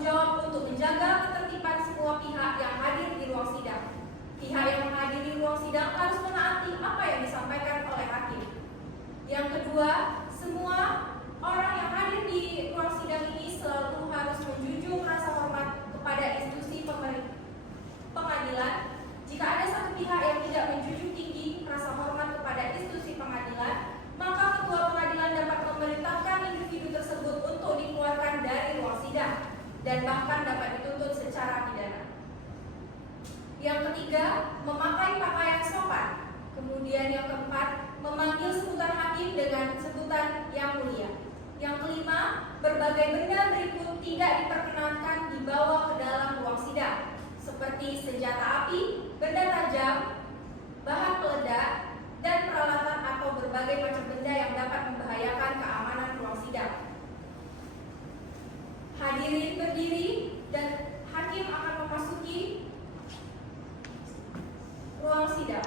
bertanggung jawab untuk menjaga ketertiban semua pihak yang hadir di ruang sidang. Pihak yang menghadiri ruang sidang harus menaati apa yang disampaikan oleh hakim. Yang kedua, semua orang yang hadir di ruang sidang ini selalu harus menjunjung rasa hormat kepada institusi pengadilan. Jika ada satu pihak yang tidak menjunjung tinggi rasa hormat kepada institusi pengadilan, maka ketua pengadilan dapat memerintahkan individu tersebut untuk dikeluarkan dari ruang sidang dan bahkan dapat dituntut secara pidana. Yang ketiga, memakai pakaian sopan. Kemudian yang keempat, memanggil sebutan hakim dengan sebutan yang mulia. Yang kelima, berbagai benda berikut tidak diperkenankan dibawa ke dalam ruang sidang, seperti senjata api, benda tajam, bahan peledak, dan peralatan atau berbagai macam benda yang dapat membahayakan keamanan ruang sidang. Hadirin berdiri dan hakim akan memasuki ruang sidang.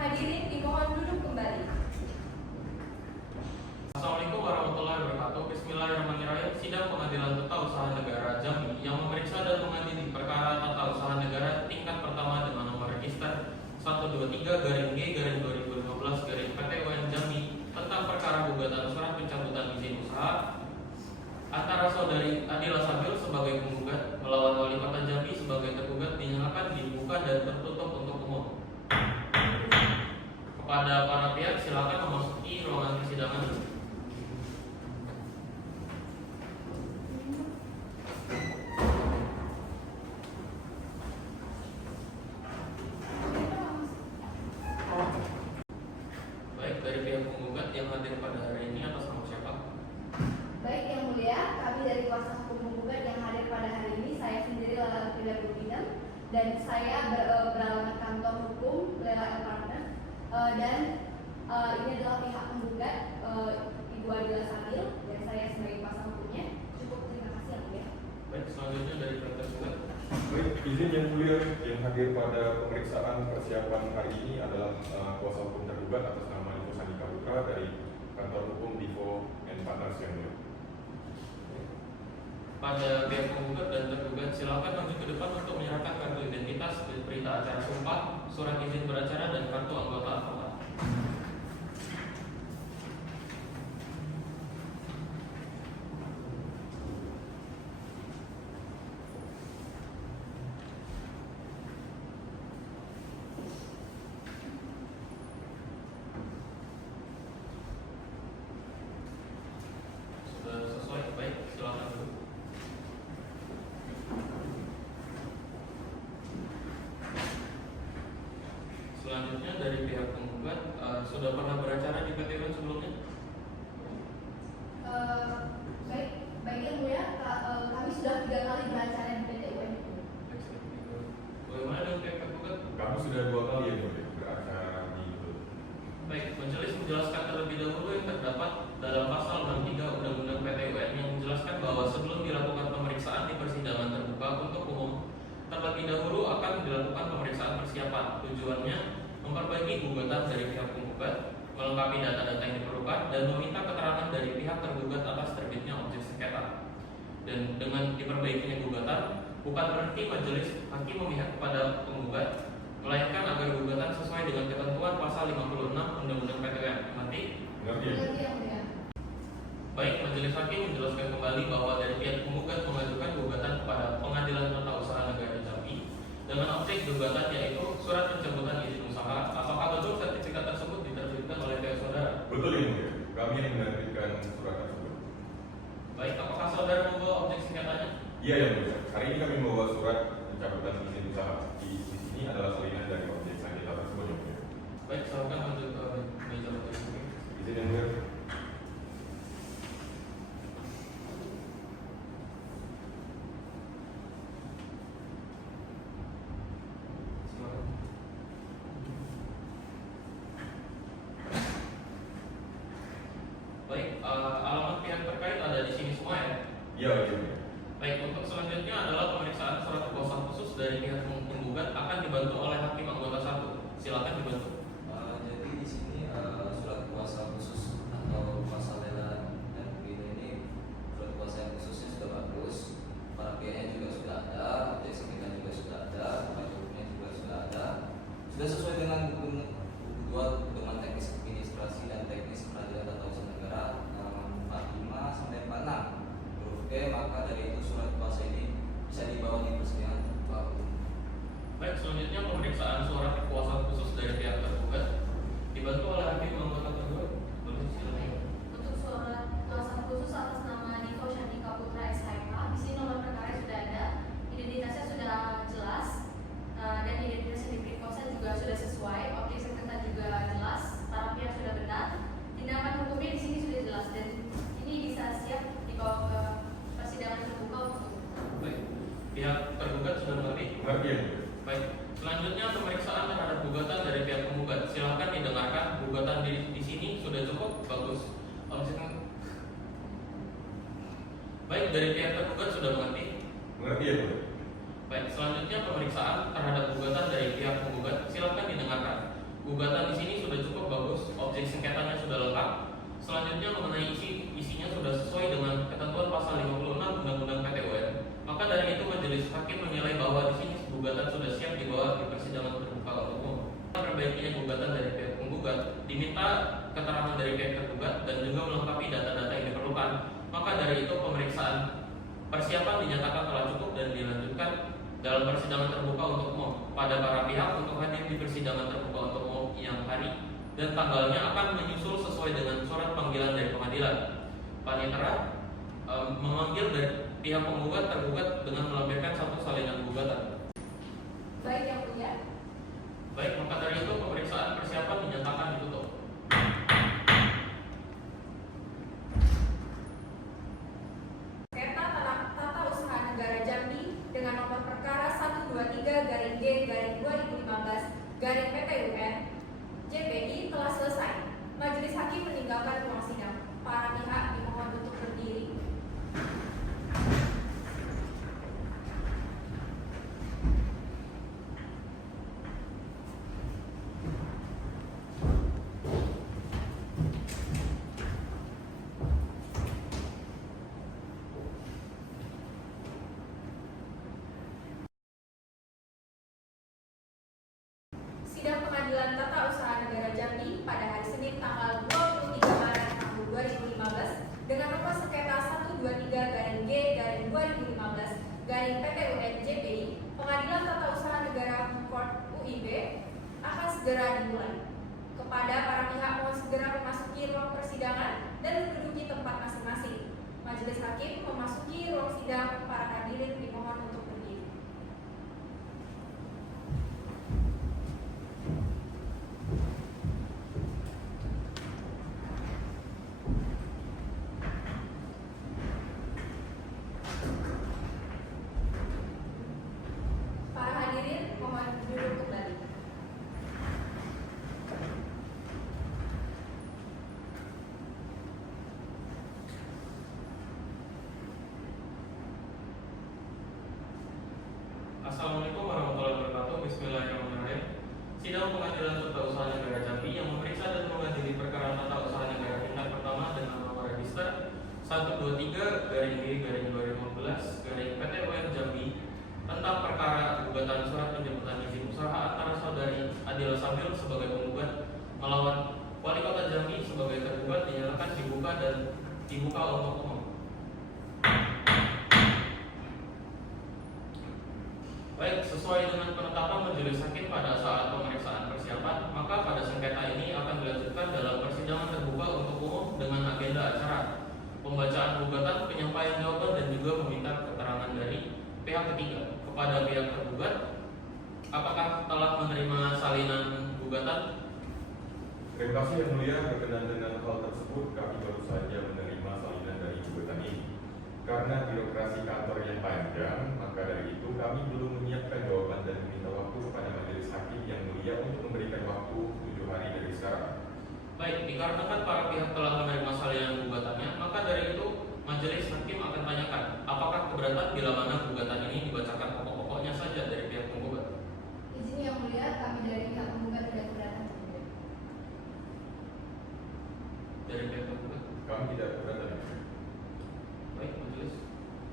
Hadirin dimohon duduk kembali. Assalamualaikum warahmatullahi wabarakatuh. Bismillahirrahmanirrahim. Sidang Pengadilan Tata Usaha Negara Jambi yang memeriksa dan mengadili perkara tata usaha negara tingkat pertama dengan nomor register 123-G-2015-PT UN Jambi tentang perkara gugatan surat pencabutan izin usaha antara saudari Adila Sabil sebagai penggugat melawan Wali Kota Jambi sebagai tergugat dinyatakan dibuka dan tertutup untuk umum. Kepada para pihak silakan memasuki ruangan persidangan. Baik, dari pihak penggugat yang hadir pada hari ini atas nama siapa? Baik, Yang Mulia, kami dari kuasa hukum penggugat yang hadir pada hari ini, saya sendiri Lela Elvira Bukinem, dan saya beralamat kantor hukum Lela El Partner, dan ini adalah pihak penggugat Ibu Adila Sabil, dan saya sebagai kuasa hukumnya. Cukup, terima kasih Yang Mulia. Baik, selanjutnya dari pihak tergugat. Baik, izin Yang Mulia, yang hadir pada pemeriksaan persiapan hari ini adalah kuasa hukum tergugat atas nama Ibu Sandika Putra dari kantor hukum Divo and Partners Yang Mulia. Pada pihak penggugat dan tergugat silakan maju ke depan untuk menyerahkan kartu identitas, berita acara sumpah, surat izin beracara, dan kartu anggota advokat. Sudah sesuai? Baik, silakan dulu. Selanjutnya dari pihak penggugat, sudah pernah beracara di PT UN sebelumnya? Baik Yang Mulia, kami sudah 3 kali beracara di PT UN. Bagaimana dengan pihak penggugat? Kami sudah 2 kali Yang Mulia beracara di itu. Baik, majelis menjelaskan terlebih dahulu yang terdapat dalam pasal 63 Undang-Undang PT UN yang menjelaskan bahwa sebelum dilakukan pemeriksaan di persidangan terbuka untuk umum, terlebih dahulu akan dilakukan pemeriksaan persiapan. Tujuannya memperbaiki gugatan dari pihak penggugat, melengkapi data-data yang diperlukan, dan meminta keterangan dari pihak tergugat atas terbitnya objek sengketa. Dan dengan diperbaikinya gugatan, bukan berarti majelis hakim memihak kepada penggugat, melainkan agar gugatan sesuai dengan ketentuan pasal 56 Undang-Undang PT UN. Nanti, Mengerti? Mengerti Yang Mulia. baik, majelis hakim menjelaskan kembali bahwa dari pihak penggugat mengajukan gugatan kepada Pengadilan Tata Usaha Negara Jambi dengan objek gugatan yaitu surat pencabutan izin usaha. Apakah betul sertifikat tersebut diterbitkan oleh pihak saudara? Betul Yang Mulia, kami yang menerbitkan surat tersebut. Baik, apakah saudara membawa objek sengketanya? Iya Yang Mulia, hari ini kami membawa surat pencabutan izin usaha. Di sini adalah salinan dari objek sengketa tersebut Yang Mulia. Baik, silakan lanjut ke meja majelis hakim. Izin Yang Mulia. Silakan. Baik, alamat pihak terkait ada di sini semua ya? Iya Yang Mulia. Baik, untuk selanjutnya adalah pemeriksaan surat kuasa khusus dari pihak penggugat akan dibantu oleh hakim anggota 1. Silakan dibantu. Jadi di sini surat kuasa khusus atau kuasa lela dan berbeda ini surat kuasa yang khususnya sudah bagus, para pihaknya juga sudah ada, objek sengketa juga sudah ada, tempat hukumnya juga sudah ada, sudah sesuai dengan buku 2 pedoman teknis administrasi dan teknis peradilan tata usaha negara halaman 45 sampai 46 huruf E. Maka dari itu surat kuasa ini bisa dibawa di persidangan terbuka umum. Baik, selanjutnya pemeriksaan surat kuasa khusus dari pihak tergugat dibantu oleh hakim anggota 2. Boleh silakan. Untuk surat kuasa khusus atas nama Niko Shandika Putra SHK, di sini nomor perkara sudah ada, identitasnya sudah jelas, dan identitas yang diberi kuasa juga sudah sesuai, objek sengketa juga jelas, para pihak sudah benar, tindakan hukumnya di sini sudah jelas, dan ini bisa siap dibawa ke persidangan terbuka untuk Baik, pihak tergugat sudah mengerti. Mengerti ya? Baik, selanjutnya pemeriksaan terhadap gugatan dari pihak penggugat. Silakan didengarkan. Gugatan di sini sudah cukup bagus. Baik, dari pihak tergugat sudah mengerti. Mengerti ya, Bu? Baik, selanjutnya pemeriksaan terhadap gugatan dari pihak penggugat. Silakan didengarkan. Gugatan di sini sudah cukup bagus. Objek sengketanya sudah lengkap. Selanjutnya mengenai isinya sudah sesuai dengan ketentuan pasal 56 Undang-Undang PTUN. Maka dari itu majelis hakim menilai bahwa di sini gugatan sudah siap dibawa di persidangan terbuka untuk umum. Perbaikinya gugatan dari pihak penggugat, diminta keterangan dari pihak tergugat dan juga melengkapi data-data yang diperlukan. Maka dari itu pemeriksaan persiapan dinyatakan telah cukup dan dilanjutkan dalam persidangan terbuka untuk umum. Pada para pihak untuk hadir di persidangan terbuka untuk umum yang hari dan tanggalnya akan menyusul sesuai dengan surat panggilan dari pengadilan. Panitera memanggil dari pihak penggugat tergugat dengan melampirkan satu salinan gugatan. Baik yang mulia. Baik, maka dari itu pemeriksaan persiapan dinyatakan ditutup. Sengketa Tata Usaha Negara Jambi dengan nomor perkara 123/G/2015 JPI telah selesai. Majelis hakim meninggalkan ruang sidang. Para pihak dimohon untuk berdiri. Sidang Pengadilan Tata Usaha Negara Jambi pada hari Senin tanggal 23 Maret tahun 2015 dengan nomor sengketa 123/G/2015 JPI Pengadilan Tata Usaha Negara Court UIB akan segera dimulai. Kepada para pihak mohon segera memasuki ruang persidangan dan menduduki tempat masing-masing. Majelis hakim memasuki ruang sidang, para hadirin dimohon untuk berdiri. Para hadirin mohon duduk kembali. Assalamualaikum warahmatullahi wabarakatuh. Bismillahirrahmanirrahim. Sidang Pengadilan Tata Usaha Negara Jambi yang memeriksa dan mengadili perkara tata usaha negara tingkat pertama dengan nomor register 123/G/2015 PT UM Jambi tentang perkara gugatan surat penjemputan izin usaha antara saudari Adila Sabil sebagai penggugat melawan Wali Kota Jambi sebagai tergugat dinyatakan dibuka untuk umum. Baik, sesuai dengan penetapan majelis hakim pada saat pemeriksaan persiapan, maka pada sengketa ini akan dilanjutkan dalam persidangan terbuka untuk umum dengan agenda acara pembacaan gugatan, penyampaian jawaban dan juga meminta keterangan dari pihak ketiga. Kepada pihak tergugat, apakah telah menerima salinan gugatan? Terima kasih yang mulia. Berkenan dengan hal tersebut, kami baru saja menerima salinan dari gugatan ini. Karena birokrasi kantor yang panjang, maka dari itu kami belum menyiapkan jawaban dan meminta waktu kepada majelis hakim yang mulia untuk memberikan waktu 7 hari dari sekarang. Baik, dikarenakan para pihak telah menerima salinan gugatannya, maka dari itu majelis hakim akan tanyakan, apakah keberatan bila mana gugatan ini dibacakan pokok-pokoknya saja dari pihak penggugat? Izin yang mulia, kami dari pihak penggugat tidak keberatan. Dari pihak penggugat? Kami tidak keberatan. Baik, majelis.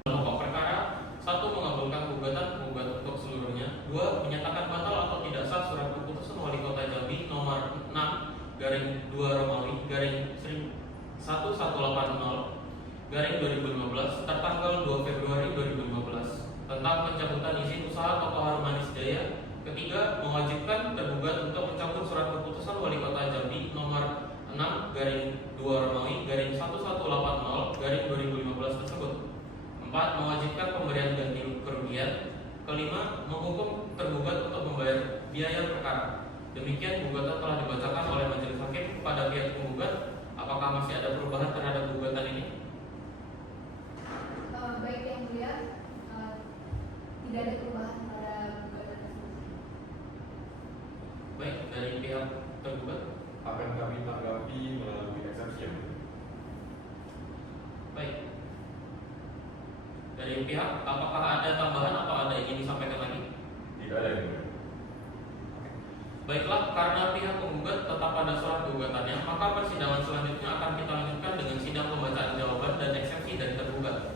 Pokok perkara, 1. Mengabulkan gugatan penggugat untuk seluruhnya. 2. Menyatakan batal atau tidak sah surat keputusan Wali Kota Jambi nomor 6/2 Romawi /1180/2015 tertanggal 2 Februari 2015 tentang pencabutan izin usaha Toko Harum Manis Jaya. 3. Mewajibkan tergugat untuk mencabut surat keputusan Wali Kota Jambi nomor 6/2 Romawi /1180/2015 tersebut. 4. Mewajibkan pemberian ganti kerugian. 5. Menghukum tergugat untuk membayar biaya perkara. Demikian gugatan telah dibacakan oleh majelis hakim kepada pihak penggugat. Apakah masih ada perubahan terhadap gugatan ini? Baik yang mulia, tidak ada perubahan pada gugatan tersebut. Baik, dari pihak tergugat. Akan kami tanggapi melalui exception. Baik. Dari pihak, apakah ada tambahan atau ada yang ingin disampaikan lagi? Tidak ada yang mulia. Baiklah, karena pihak penggugat tetap pada surat gugatannya, maka persidangan selanjutnya akan kita lanjutkan dengan sidang pembacaan jawaban dan eksepsi dari tergugat.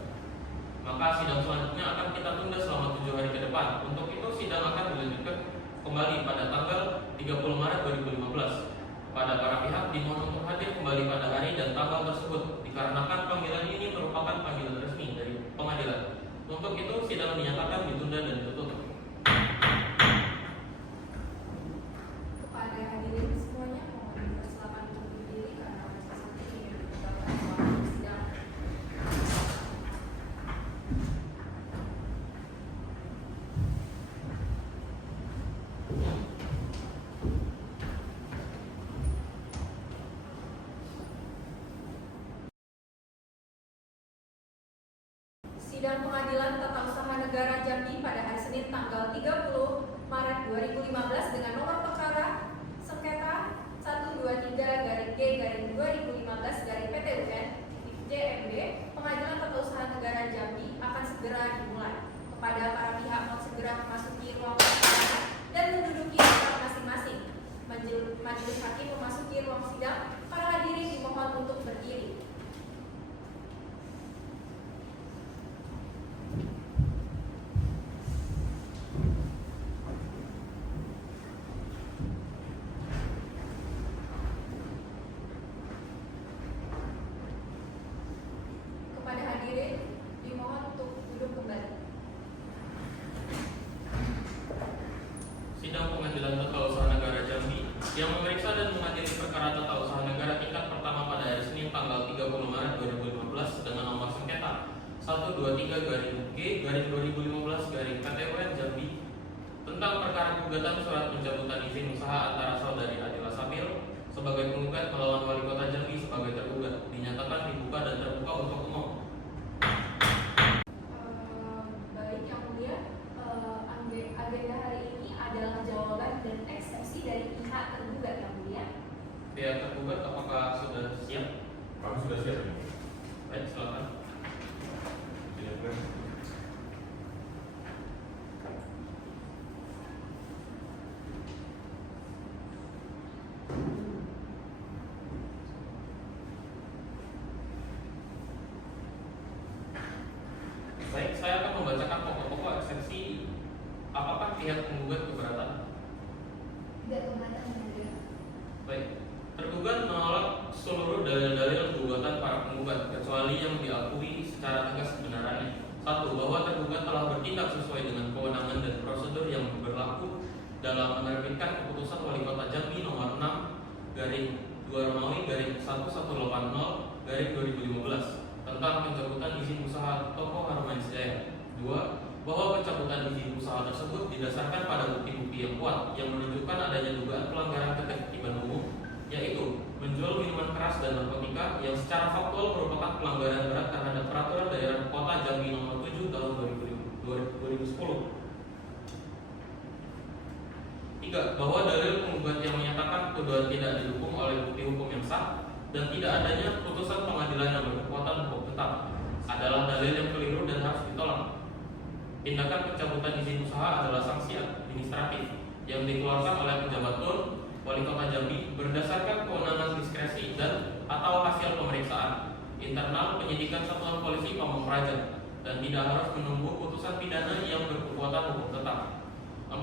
Maka sidang selanjutnya akan kita tunda selama 7 hari ke depan. Untuk itu sidang akan dilanjutkan kembali pada tanggal 30 Maret 2015. Pada para pihak dimohon untuk hadir kembali pada hari dan tanggal tersebut dikarenakan panggilan ini merupakan panggilan resmi dari pengadilan. Untuk itu sidang dinyatakan ditunda dan ditutup. Kepada hadirin semuanya, mohon dipersilakan untuk berdiri karena majelis hakim ingin menegakkan suara persidangan. Sidang Pengadilan Tata Usaha Negara Jambi pada hari Senin tanggal 30 Maret 2015 dengan nomor perkara sengketa 123-G-2015-PT-UN-JMB Pengadilan Tata Usaha Negara Jambi akan segera dimulai. Kepada para pihak mohon segera memasuki ruang sidang dan menduduki tempat masing-masing. Majelis hakim memasuki ruang sidang. Para hadirin dimohon untuk berdiri. Kepada hadirin dimohon untuk duduk kembali. Sidang Pengadilan Tata Usaha Negara Jambi yang memeriksa dan mengadili perkara tata usaha negara tingkat pertama pada hari Senin tanggal 30 Maret 2015 dengan nomor sengketa 123-G-2015-PT-UN Jambi tentang perkara gugatan surat pencabutan izin usaha antara saudari Adila Sabil sebagai penggugat melawan Wali Kota Jambi sebagai tergugat dinyatakan dibuka dan terbuka untuk umum. Baik yang mulia, agenda hari ini adalah jawaban dan eksepsi dari pihak tergugat yang mulia. Pihak tergugat apakah sudah siap? Kami sudah siap. Baik, silakan. Silakan. Baik, saya akan membacakan pokok-pokok eksepsi. Apakah pihak penggugat keberatan? Tidak keberatan yang mulia. Baik, tergugat menolak seluruh dalil-dalil gugatan para penggugat kecuali yang diakui secara tegas kebenarannya. 1. Bahwa tergugat telah bertindak sesuai dengan kewenangan dan prosedur yang berlaku dalam menerbitkan keputusan Wali Kota Jambi nomor 6/2 Romawi /1180/2015 tentang pencabutan izin usaha Toko Harum Manis Jaya. 2. Bahwa pencabutan izin usaha tersebut didasarkan pada bukti-bukti yang kuat yang menunjukkan adanya dugaan pelanggaran ketertiban umum, yaitu menjual minuman keras dan narkotika yang secara faktual merupakan pelanggaran berat terhadap peraturan daerah Kota Jambi nomor 7 tahun 2010. 3. Bahwa dalil penggugat yang menyatakan tuduhan tidak didukung oleh bukti hukum yang sah dan tidak adanya putusan pengadilan yang berkekuatan hukum tetap. adalah dalil yang keliru dan harus ditolak. Tindakan pencabutan izin usaha adalah sanksi administratif yang dikeluarkan oleh pejabat NUN, Wali Kota Jambi berdasarkan kewenangan diskresi dan atau hasil pemeriksaan internal penyidikan Satuan Polisi Pamong Praja dan tidak harus menunggu putusan pidana yang berkekuatan hukum tetap. 4.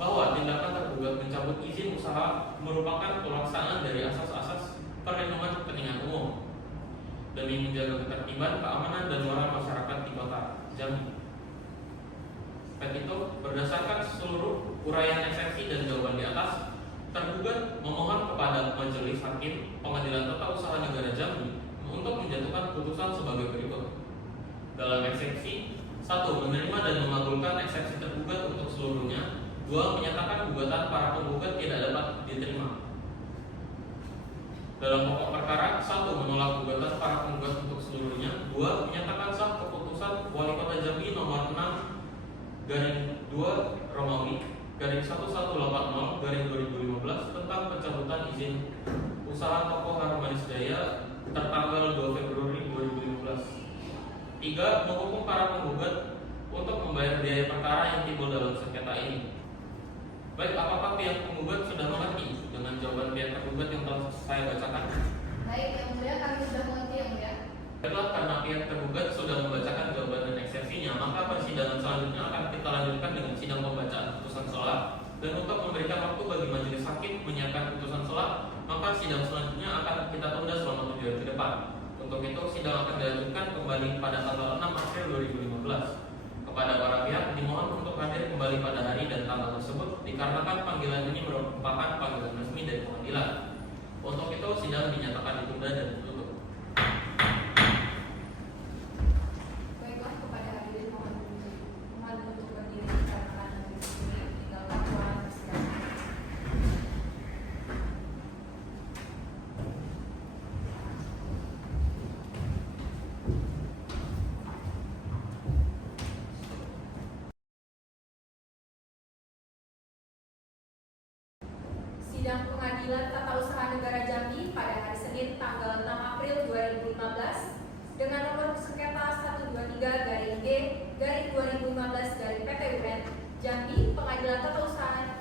Bahwa tindakan tergugat mencabut izin usaha merupakan pelaksanaan dari asas-asas perlindungan kepentingan umum demi menjaga ketertiban, keamanan, dan moral masyarakat di Kota Jambi. Itu berdasarkan seluruh uraian eksepsi dan jawaban di atas, tergugat memohon kepada Majelis Hakim Pengadilan Tata Usaha Negara Jambi untuk menjatuhkan putusan sebagai berikut. Dalam eksepsi 1. Menerima dan mengabulkan eksepsi tergugat untuk seluruhnya. 2. Menyatakan gugatan para penggugat tidak dapat diterima. Dalam pokok perkara 1. Menolak gugatan para penggugat untuk seluruhnya. 2. Menyatakan sah keputusan Wali Kota Jambi nomor 6/2-Romawi/1180/2015 tentang pencabutan izin usaha toko Harum Manis Jaya tertanggal 2 Februari 2015. 3. Menghukum para penggugat untuk membayar biaya perkara yang timbul dalam sengketa ini. Baik, apakah pihak penggugat sudah mengerti dengan jawaban pihak tergugat yang telah saya bacakan? Baik, yang mulia kami sudah mengerti yang mulia. Baiklah, karena pihak tergugat sudah membacakan jawaban dan eksepsinya, maka persidangan selanjutnya akan kita lanjutkan dengan sidang pembacaan putusan sela. Dan untuk memberikan waktu bagi majelis hakim menyiapkan putusan sela, maka sidang selanjutnya akan kita tunda selama 7 hari ke depan. Untuk itu, sidang akan dilanjutkan kembali pada tanggal 6 April 2015. Kepada para pihak dimohon untuk hadir kembali pada hari dan tanggal tersebut dikarenakan panggilan ini merupakan panggilan resmi dari pengadilan. Untuk itu, sidang dinyatakan ditunda dan ditutup. Baiklah, kepada hadirin mohon untuk berdiri karena tinggalkan ruangan persidangan. Sidang Pengadilan Tata Usaha Negara Jambi pada hari Senin tanggal 6 April 2015 dengan nomor sengketa 123-G-2015-PT-UN Jambi, Pengadilan Tata Usaha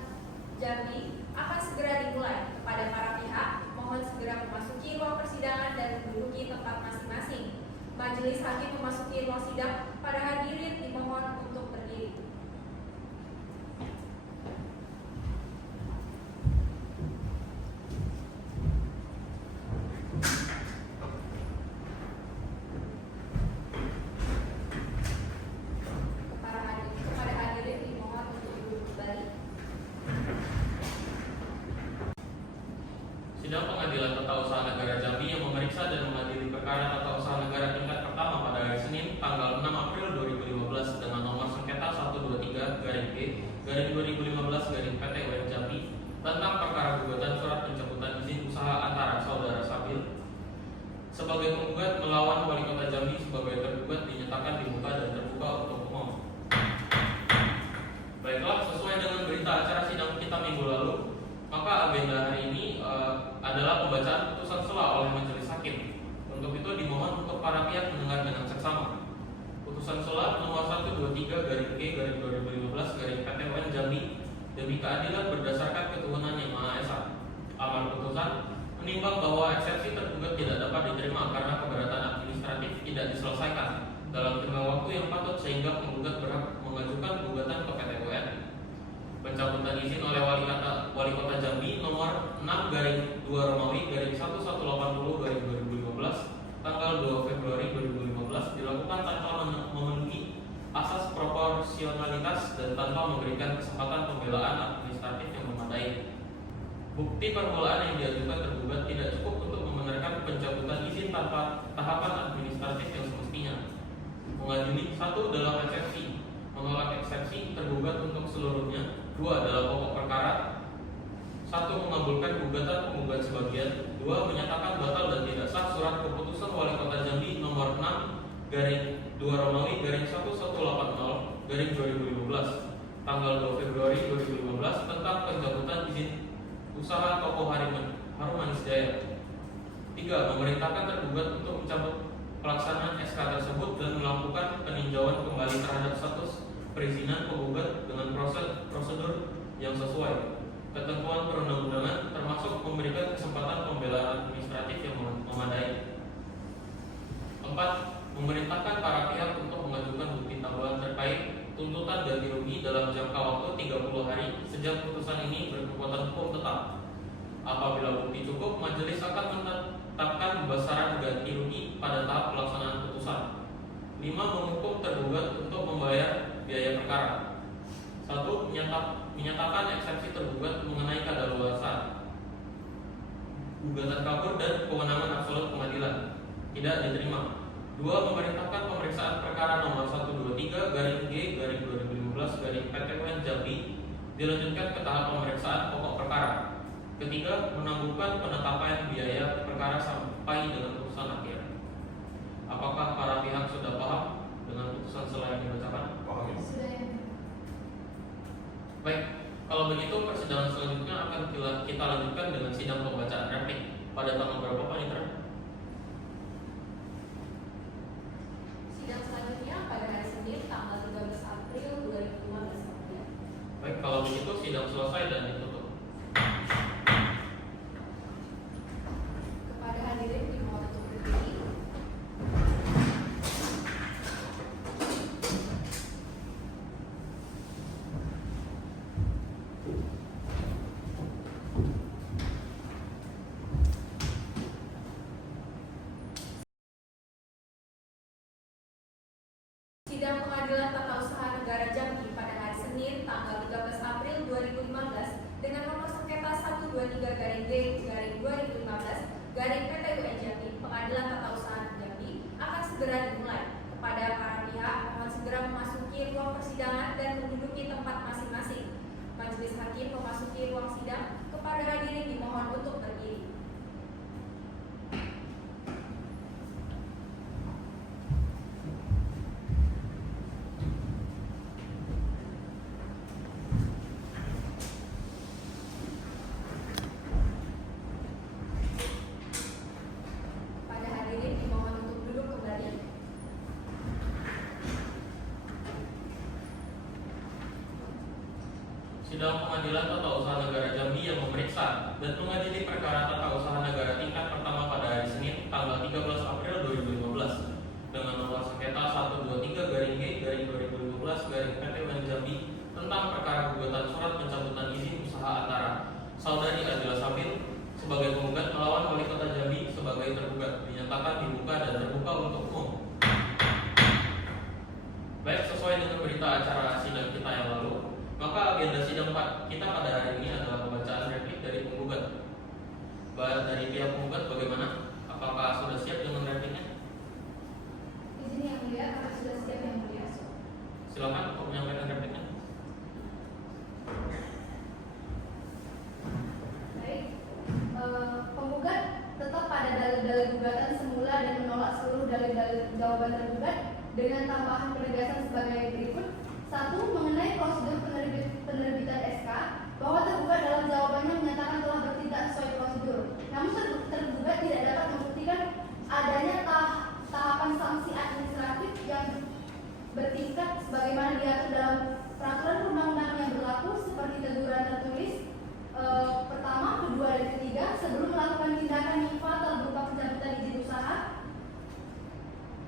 Jambi akan segera dimulai. Kepada para pihak, mohon segera memasuki ruang persidangan dan menduduki tempat masing-masing. Majelis Hakim memasuki ruang sidang, para hadirin dimohon untuk berdiri. Kepada hadirin dimohon untuk duduk kembali. Sidang Pengadilan Tata Usaha Negara Jambi yang memeriksa dan mengadili perkara tata usaha negara tingkat pertama pada hari Senin tanggal 6 April 2015 dengan nomor sengketa 123-G-2015-PT-UN Jambi tentang perkara gugatan surat pencabutan izin usaha antara saudara Sabil sebagai penggugat melawan Wali Kota Jambi sebagai tergugat dinyatakan dibuka dan terbuka untuk umum. Baiklah, sesuai dengan berita acara sidang kita minggu lalu, maka agenda hari ini adalah pembacaan putusan sela oleh majelis hakim. Untuk itu dimohon untuk para pihak mendengar dengan seksama. Putusan sela nomor 123-G-2015-PT-UN Jambi demi keadilan berdasarkan ketuhanan yang Maha Esa. Amar putusan menimbang bahwa eksepsi tergugat tidak dapat diterima karena keberatan administratif tidak diselesaikan dalam tenggang waktu yang patut sehingga penggugat berhak mengajukan gugatan ke PT UN. Pencabutan izin oleh Wali Kota Jambi nomor 6/2-Romawi/1180/2015 tanggal 2 Februari 2015 dilakukan tanpa memenuhi asas proporsionalitas dan tanpa memberikan kesempatan pembelaan administratif yang memadai. Bukti permulaan yang diajukan tergugat tidak cukup untuk membenarkan pencabutan izin tanpa tahapan administratif yang semestinya. Mengadili 1 dalam eksepsi, menolak eksepsi tergugat untuk seluruhnya. 2 dalam pokok perkara 1 mengabulkan gugatan penggugat sebagian. 2 menyatakan batal dan tidak sah surat keputusan Wali Kota Jambi nomor 6/2-Romawi/1180/2015 tanggal 2 Februari 2015 tentang pencabutan izin usaha toko Harum Manis Jaya. 3 memerintahkan tergugat untuk mencabut pelaksanaan SK tersebut dan melakukan peninjauan kembali terhadap status perizinan penggugat dengan prosedur yang sesuai ketentuan perundang-undangan, termasuk memberikan kesempatan pembelaan administratif yang memadai. 4. Memerintahkan para pihak untuk mengajukan bukti tambahan terkait tuntutan ganti rugi dalam jangka waktu 30 hari sejak putusan ini berkekuatan hukum tetap. Apabila bukti cukup, majelis akan menetapkan besaran ganti rugi pada tahap pelaksanaan putusan. 5. Menghukum tergugat untuk membayar biaya perkara. 1. Menyatakan eksepsi tergugat mengenai kadaluarsa gugatan kabur dan kewenangan absolut pengadilan tidak diterima. 2. Memerintahkan pemeriksaan perkara nomor 123-G-2015-PT UN Jambi dilanjutkan ke tahap pemeriksaan pokok perkara. Ketiga, menangguhkan penetapan biaya perkara sampai dengan putusan akhir. Apakah para pihak sudah paham dengan putusan setelah yang dibacakan? Paham ya? Sudah. Baik, kalau begitu persidangan selanjutnya akan kita lanjutkan dengan sidang pembacaan replik pada tanggal berapa Pak Indra? Sidang selanjutnya pada hari Senin tanggal 13 April 2015. Baik, kalau begitu sidang selesai dan ditutup. Kepada hadirin dimohon untuk berdiri. Sidang Pengadilan Tata Usaha Negara Jambi pada hari Senin tanggal 13 April 2015 dengan nomor sengketa 123-G-2015-PT UN Jambi, Pengadilan Tata Usaha Jambi akan segera dimulai. Kepada para pihak mohon segera memasuki ruang persidangan dan menduduki tempat masing-masing. Majelis hakim memasuki ruang sidang. Kepada hadirin dimohon untuk berdiri. Pada hadirin dimohon untuk duduk kembali. Sidang Pengadilan Tata Usaha Negara Jambi yang memeriksa dan mengadili perkara tata usaha negara tingkat pertama pada hari Senin tanggal 13 April 2015 dengan nomor sengketa 123-G-2015-PT UN Jambi tentang perkara gugatan surat pencabutan izin usaha antara Saudari Adila Sabil sebagai penggugat melawan Wali Kota Jambi sebagai tergugat dinyatakan dibuka dan terbuka untuk umum. Baik, sesuai dengan berita acara sidang kita yang lalu, maka agenda sidang kita pada hari ini adalah pembacaan replik dari penggugat. Dari pihak penggugat bagaimana? Apakah sudah siap dengan repliknya? Izin yang mulia, karena sudah siap yang mulia. Silakan untuk menyampaikan repliknya. Baik, penggugat tetap pada dalil-dalil gugatan semula dan menolak seluruh dalil-dalil jawaban tergugat dengan tambahan penegasan sebagai berikut. 1. Mengenai prosedur penerbitan SK, bahwa tergugat dalam jawabannya menyatakan telah bertindak sesuai prosedur. Namun tergugat tidak dapat membuktikan adanya tahapan sanksi administratif yang bertingkat sebagaimana diatur dalam peraturan perundang-undangan yang berlaku seperti teguran tertulis pertama, kedua, dan ketiga sebelum melakukan tindakan yang fatal berupa pencabutan izin usaha,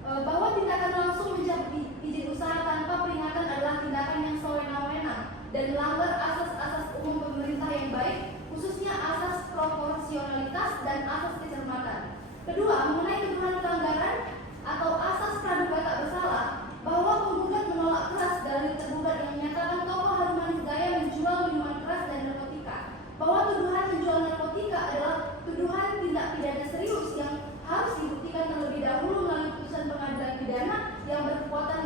bahwa tindakan langsung mencabut izin usaha tanpa peringatan adalah tindakan yang sewenang-wenang dan melanggar asas-asas umum pemerintah yang baik, khususnya asas proporsionalitas dan asas kecermatan. Kedua, mengenai tuduhan pelanggaran atau asas praduga tak bersalah, bahwa penggugat menolak keras dalil tergugat yang menyatakan tokoh Harun Manis Gaya menjual minuman keras dan narkotika, bahwa tuduhan menjual narkotika adalah tuduhan tindak pidana serius yang harus dibuktikan terlebih dahulu melalui putusan pengadilan pidana yang berkekuatan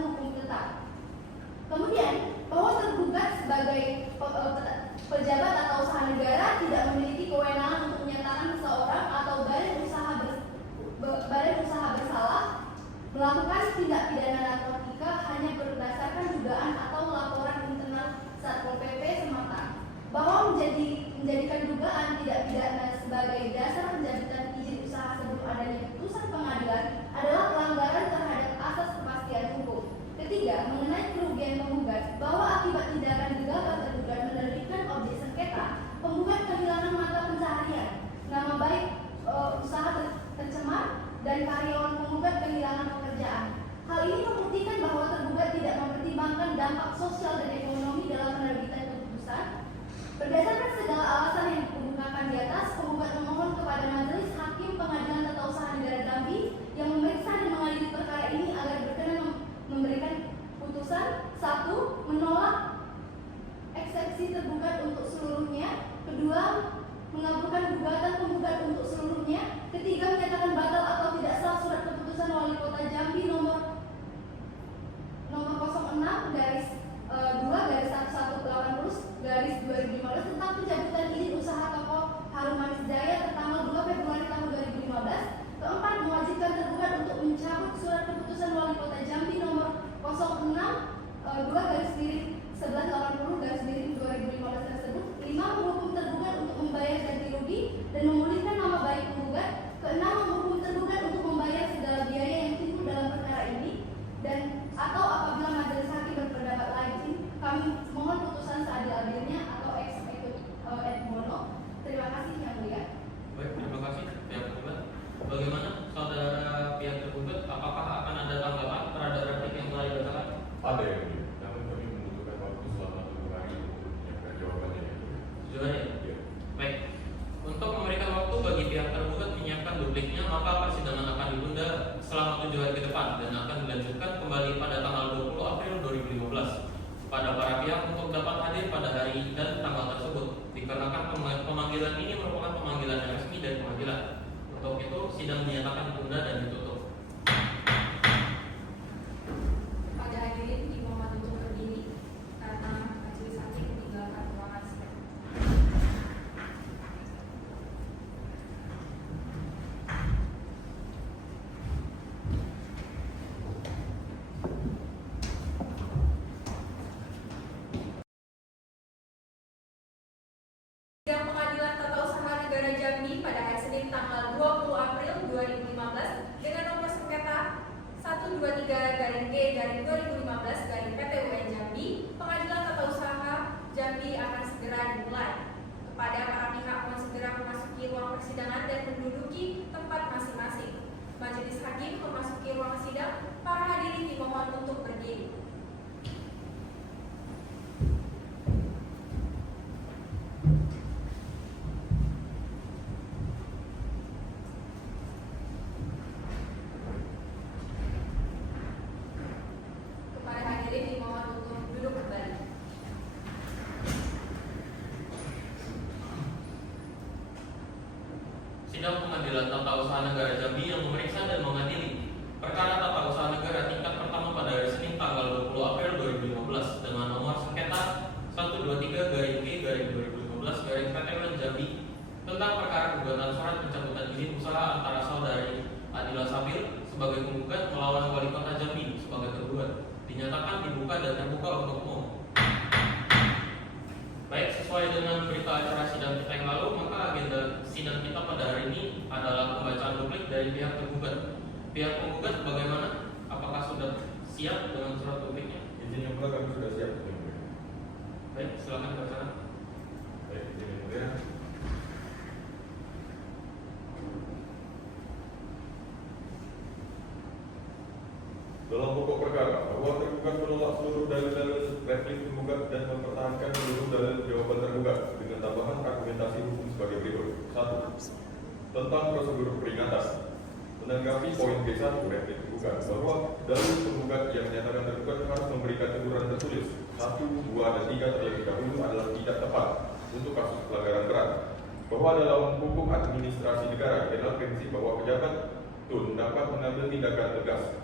mulia, mengenai kerugian penggugat bahwa akibat tindakan gegabah tergugat menerbitkan objek sengketa, penggugat kehilangan mata pencaharian, nama baik usaha tercemar, dan karyawan penggugat kehilangan pekerjaan. Hal ini membuktikan bahwa tergugat tidak mempertimbangkan dampak sosial dan ekonomi dalam penerbitan keputusan. Berdasarkan segala alasan yang dikemukakan di atas, penggugat memohon kepada Majelis Hakim Pengadilan Tata Usaha Negara Jambi yang memeriksa dan mengadili perkara ini agar berkenan memberikan putusan: 1. Menolak eksepsi tergugat untuk seluruhnya. 2. Mengabulkan gugatan penggugat untuk seluruhnya. 3. Menyatakan batal atau tidak sah surat keputusan Wali Kota Jambi nomor 06/2/1180/2015 tentang pencabutan izin usaha toko Harum Manis Jaya tertanggal 2 Februari tahun 2015. 4. Mewajibkan tergugat untuk mencabut surat keputusan Wali Kota Jambi nomor 06/2/1180/2015 tersebut. 5. Menghukum tergugat untuk membayar ganti rugi dan memulihkan nama baik penggugat. 6. Menghukum tergugat untuk membayar segala biaya yang timbul dalam perkara ini, dan atau apabila majelis hakim berpendapat lain, kami mohon putusan seadil-adilnya atau ex et bono. Terima kasih yang mulia. Baik, terima kasih pihak tergugat. Bagaimana saudara pihak tergugat? Apakah akan ada tanggapan terhadap replik yang telah dibacakan? Ada yang mulia, namun kami membutuhkan waktu selama 7 hari untuk menyiapkan jawabannya yang mulia. Tujuannya? Ya. Baik. Untuk memberikan waktu bagi pihak tergugat menyiapkan dupliknya, maka persidangan akan ditunda selama 7 hari ke depan dan akan dilanjutkan kembali pada tanggal 20 April 2015 pada para pihak untuk dapat hadir pada hari dan tanggal tersebut, dikarenakan pemanggilan ini merupakan pemanggilan yang resmi dari pengadilan. Untuk itu, sidang dinyatakan ditunda dan ditutup. Pada hadirin dimohon untuk berdiri karena majelis hakim meninggalkan ruangan sidang. Sidang Pengadilan Tata Usaha Negara Jambi pada hari Senin tanggal 20 April 2015 dengan nomor sengketa 123-G-2015-PT UN Jambi, Pengadilan Tata Usaha Jambi akan segera dimulai. Kepada para pihak mohon segera memasuki ruang persidangan dan menduduki tempat masing-masing. Majelis hakim memasuki ruang sidang, para hadirin dimohon untuk berdiri. Kepada hadirin dimohon untuk duduk kembali. Sidang Pengadilan Tata Usaha Negara Jambi yang memeriksa dan mengadili perkara tata usaha negara tingkat pertama pada hari Senin tanggal 20 April 2015 dengan nomor sengketa 123-G-2015-PT Jambi tentang perkara gugatan surat pencabutan izin usaha antara saudari Adila Sabil sebagai penggugat melawan Wali Kota Jambi sebagai tergugat dinyatakan dibuka dan terbuka untuk umum. Baik, sesuai dengan berita acara sidang kita yang lalu, maka agenda sidang kita pada hari ini adalah pembacaan duplik dari pihak tergugat. Pihak penggugat bagaimana? Apakah sudah siap dengan surat dupliknya? Izin yang mulia, kami sudah siap. Yang mulia. Baik, silakan berbicara. Baik, izin yang mulia. Dalam pokok perkara, bahwa tergugat menolak seluruh dalil-dalil replik penggugat dan mempertahankan seluruh dalil jawaban tergugat dengan tambahan argumentasi hukum sebagai berikut. 1. Tentang prosedur peringatan. Menanggapi poin B1 replik penggugat bahwa dalil penggugat yang menyatakan tergugat harus memberikan teguran tertulis 1, 2, dan 3 terlebih dahulu adalah tidak tepat untuk kasus pelanggaran berat. Bahwa dalam hukum administrasi negara adalah prinsip bahwa pejabat tun dapat mengambil tindakan tegas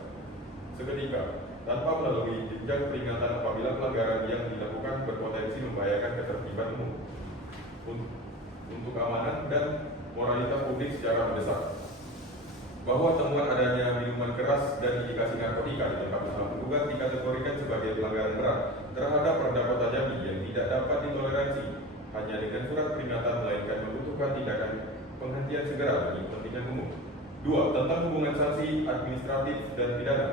seketika tanpa melalui jenjang peringatan apabila pelanggaran yang dilakukan berpotensi membahayakan ketertiban umum untuk keamanan dan moralitas publik secara mendesak. Bahwa temuan adanya minuman keras dan indikasi narkotika di tempat usaha penggugat dikategorikan sebagai pelanggaran berat terhadap Perdata Jambi yang tidak dapat ditoleransi hanya dengan surat peringatan, melainkan membutuhkan tindakan penghentian segera bagi kepentingan umum. 2. Tentang hubungan sanksi administratif dan pidana.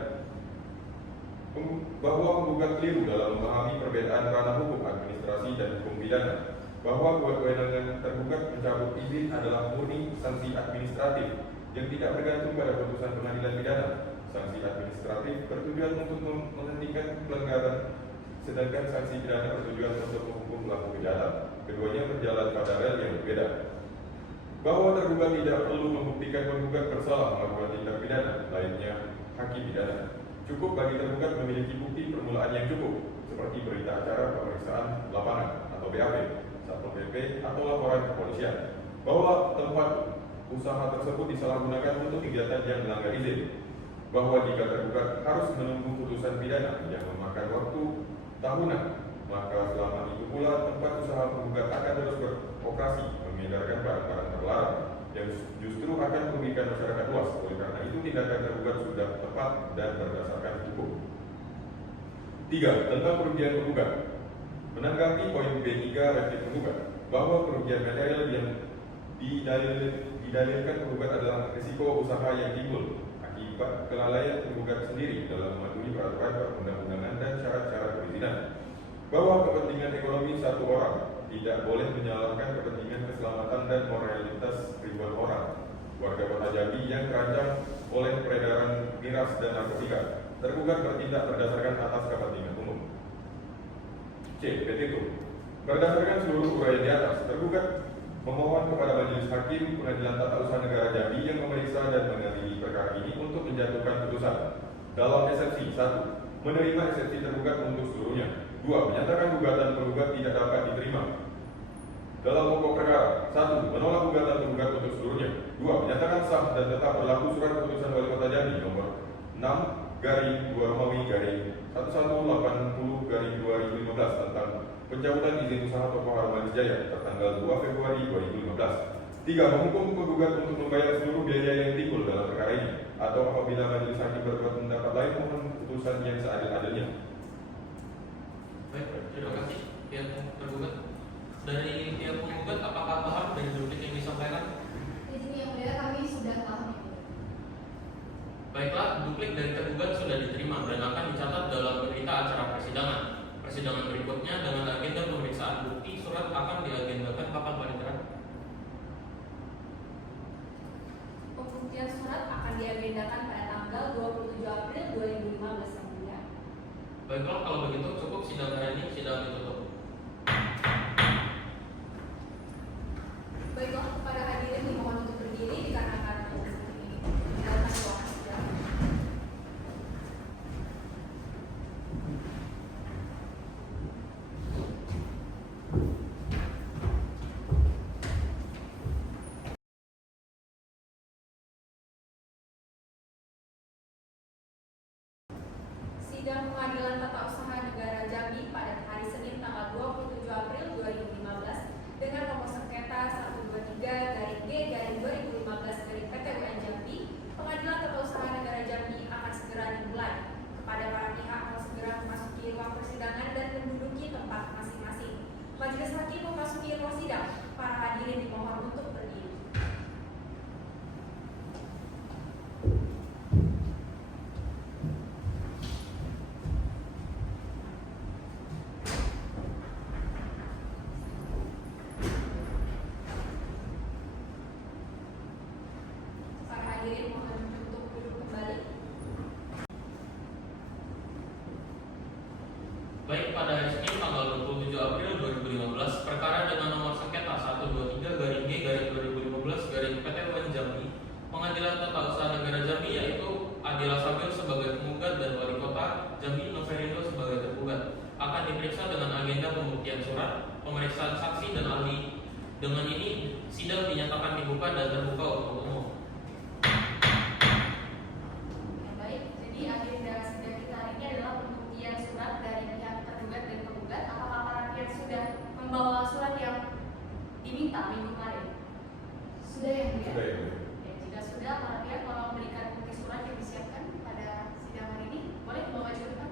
bahwa penggugat keliru dalam memahami perbedaan ranah hukum administrasi dan hukum pidana, bahwa kewenangan tergugat mencabut izin adalah murni sanksi administratif yang tidak bergantung pada putusan pengadilan pidana. Sanksi administratif bertujuan untuk menghentikan pelanggaran, sedangkan sanksi pidana bertujuan untuk menghukum pelaku kejahatan. Keduanya berjalan pada rel yang berbeda. Bahwa tergugat tidak perlu membuktikan penggugat bersalah melakukan tindak pidana, lainnya hakim pidana. Cukup bagi tergugat memiliki bukti permulaan yang cukup, seperti berita acara pemeriksaan lapangan atau BAP, Satpol PP atau laporan kepolisian, bahwa tempat usaha tersebut disalahgunakan untuk kegiatan yang melanggar izin. Bahwa jika tergugat harus menunggu putusan pidana yang memakan waktu tahunan, maka selama itu pula tempat usaha penggugat akan terus beroperasi mengedarkan barang-barang terlarang yang justru akan merugikan masyarakat luas. Oleh karena itu tindakan tergugat sudah tepat dan berdasarkan hukum. 3. Tentang kerugian penggugat. Menanggapi poin B3 replik penggugat bahwa kerugian material yang didalilkan penggugat adalah risiko usaha yang timbul akibat kelalaian penggugat sendiri dalam mematuhi peraturan perundang-undangan dan syarat-syarat perizinan, bahwa kepentingan ekonomi satu orang tidak boleh menyalahkan kepentingan keselamatan dan moralitas ribuan orang warga Kota Jambi yang terancam oleh peredaran miras dan narkotika. Tergugat bertindak berdasarkan atas kepentingan umum. C. Petitum. Berdasarkan seluruh uraian di atas, tergugat memohon kepada Majelis Hakim Pengadilan Tata Usaha Negara Jambi yang memeriksa dan mengadili perkara ini untuk menjatuhkan putusan dalam eksepsi 1. Menerima eksepsi tergugat untuk seluruhnya. 2. Menyatakan gugatan penggugat tidak dapat diterima dalam pokok perkara. 1. Menolak gugatan penggugat untuk seluruhnya. 2. Menyatakan sah dan tetap berlaku surat keputusan Wali Kota Jambi nomor 6/2/1180/2015 tentang pencabutan izin usaha Toko Harum Manis Jaya tertanggal 2 Februari 2015. 3. Menghukum penggugat untuk membayar seluruh biaya yang timbul dalam perkara ini, atau apabila majelis hakim berbuat pendapat lain mohon putusan yang seadil-adilnya. Baik, terima kasih pihak tergugat. Dari pihak penggugat, apakah paham dari duplik yang disampaikan? Di sini yang mulia kami sudah paham. Baiklah, duplik dari tergugat sudah diterima dan akan dicatat dalam berita acara persidangan. Persidangan berikutnya dengan agenda pemeriksaan bukti surat akan diagendakan kapan, Pak Indra? Pembuktian surat akan diagendakan pada tanggal 27 April 2015 yang mulia. Baiklah, kalau begitu cukup sidang hari ini, sidang ditutup. Baiklah, kepada hadirin dimohon untuk berdiri dikarenakan menjalankan ruang sidang. Sidang Pengadilan Tata Usaha Negara Jambi pada hari Senin tanggal 27 April 2015 dengan nomor sengketa 123-G-2015-PT-UN Jambi. Pengadilan Tata Usaha Negara Jambi akan segera dimulai. Kepada para pihak mohon segera memasuki ruang persidangan dan menduduki tempat masing-masing. Majelis Hakim memasuki ruang sidang. Para hadirin dimohon untuk berdiri. Para hadirin mohon untuk duduk kembali. Baik, pada hari Senin tanggal 27 April 2015, perkara dengan nomor sengketa 123-G-2015-PT-UN Jambi, Pengadilan Tata Usaha Negara Jambi yaitu Adila Sabil sebagai penggugat dan Wali Kota Jambi Noverindo sebagai tergugat akan diperiksa dengan agenda pembuktian surat, pemeriksaan saksi dan ahli. Dengan ini, sidang dinyatakan dibuka dan terbuka untuk umum. Ya, baik, jadi agenda sidang kita hari ini adalah pembuktian surat dari pihak tergugat dan penggugat. Apakah para pihak sudah membawa surat yang diminta minggu kemarin? Sudah ya, Bu ya? Sudah ya, Bu. Ya, jika sudah, para pihak tolong memberikan bukti surat yang disiapkan pada sidang hari ini. Boleh bawa maju depan?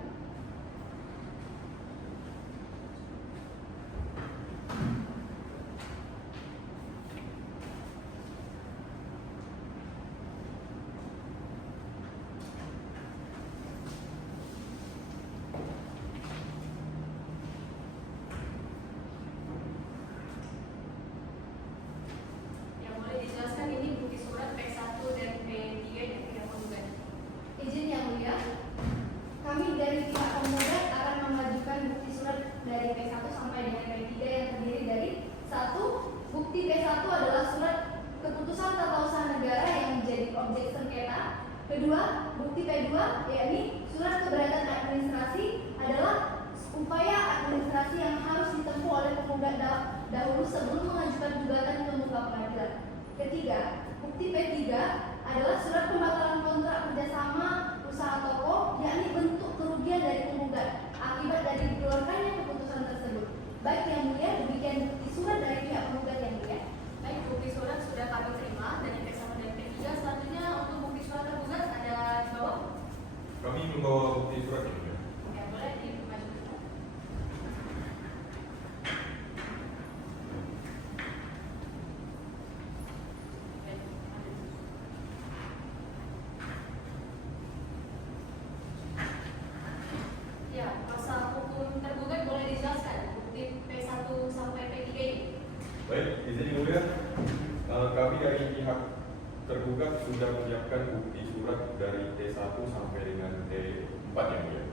P3. Bukti P3 adalah surat pembatalan kontrak kerjasama usaha toko, yakni bentuk kerugian dari penggugat akibat dari dikeluarkannya keputusan tersebut. Baik Yang Mulia, demikian bukti surat dari pihak penggugat Yang Mulia. Baik, bukti surat sudah kami terima dari P1 dan P3. Selanjutnya untuk bukti surat tergugat ada di bawah. Kami membawa bukti surat Yang Mulia. Oke, boleh dimajukan. Baik, lanjut. Ya, pasal hukum tergugat boleh dijelaskan bukti P1 sampai P3 ini. Baik, izin Yang Mulia, kami dari pihak tergugat sudah menyiapkan bukti surat dari T1 sampai dengan T4 Yang Mulia.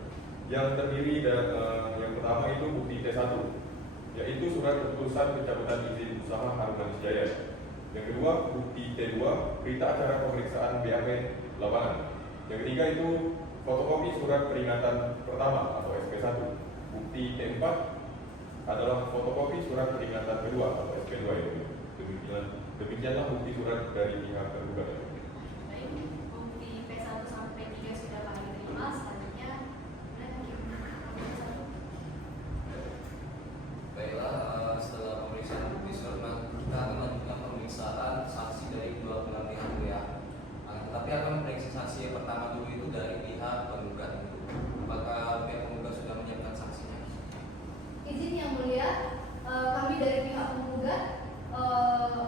Yang terdiri yang pertama itu bukti T1, yaitu surat keputusan pencabutan izin usaha Harmonis Jaya. Yang kedua, bukti T2, berita acara pemeriksaan BAP lapangan. Yang ketiga itu fotokopi surat peringatan pertama atau SP1. Bukti T4 adalah fotokopi surat peringatan kedua atau SP2 itu. Demikianlah bukti surat dari pihak tergugat. Baik, bukti P1 sampai P3 sudah kami terima. Selanjutnya, boleh hakim nomor 1. Baiklah, setelah pemeriksaan bukti surat, kita akan melanjutkan pemeriksaan saksi dari kedua belah pihak Mulia. Tetapi akan memeriksa saksi yang pertama dulu itu dari pihak penggugat itu. Apakah pihak penggugat sudah menyiapkan saksinya? Izin Yang Mulia, kami dari pihak penggugat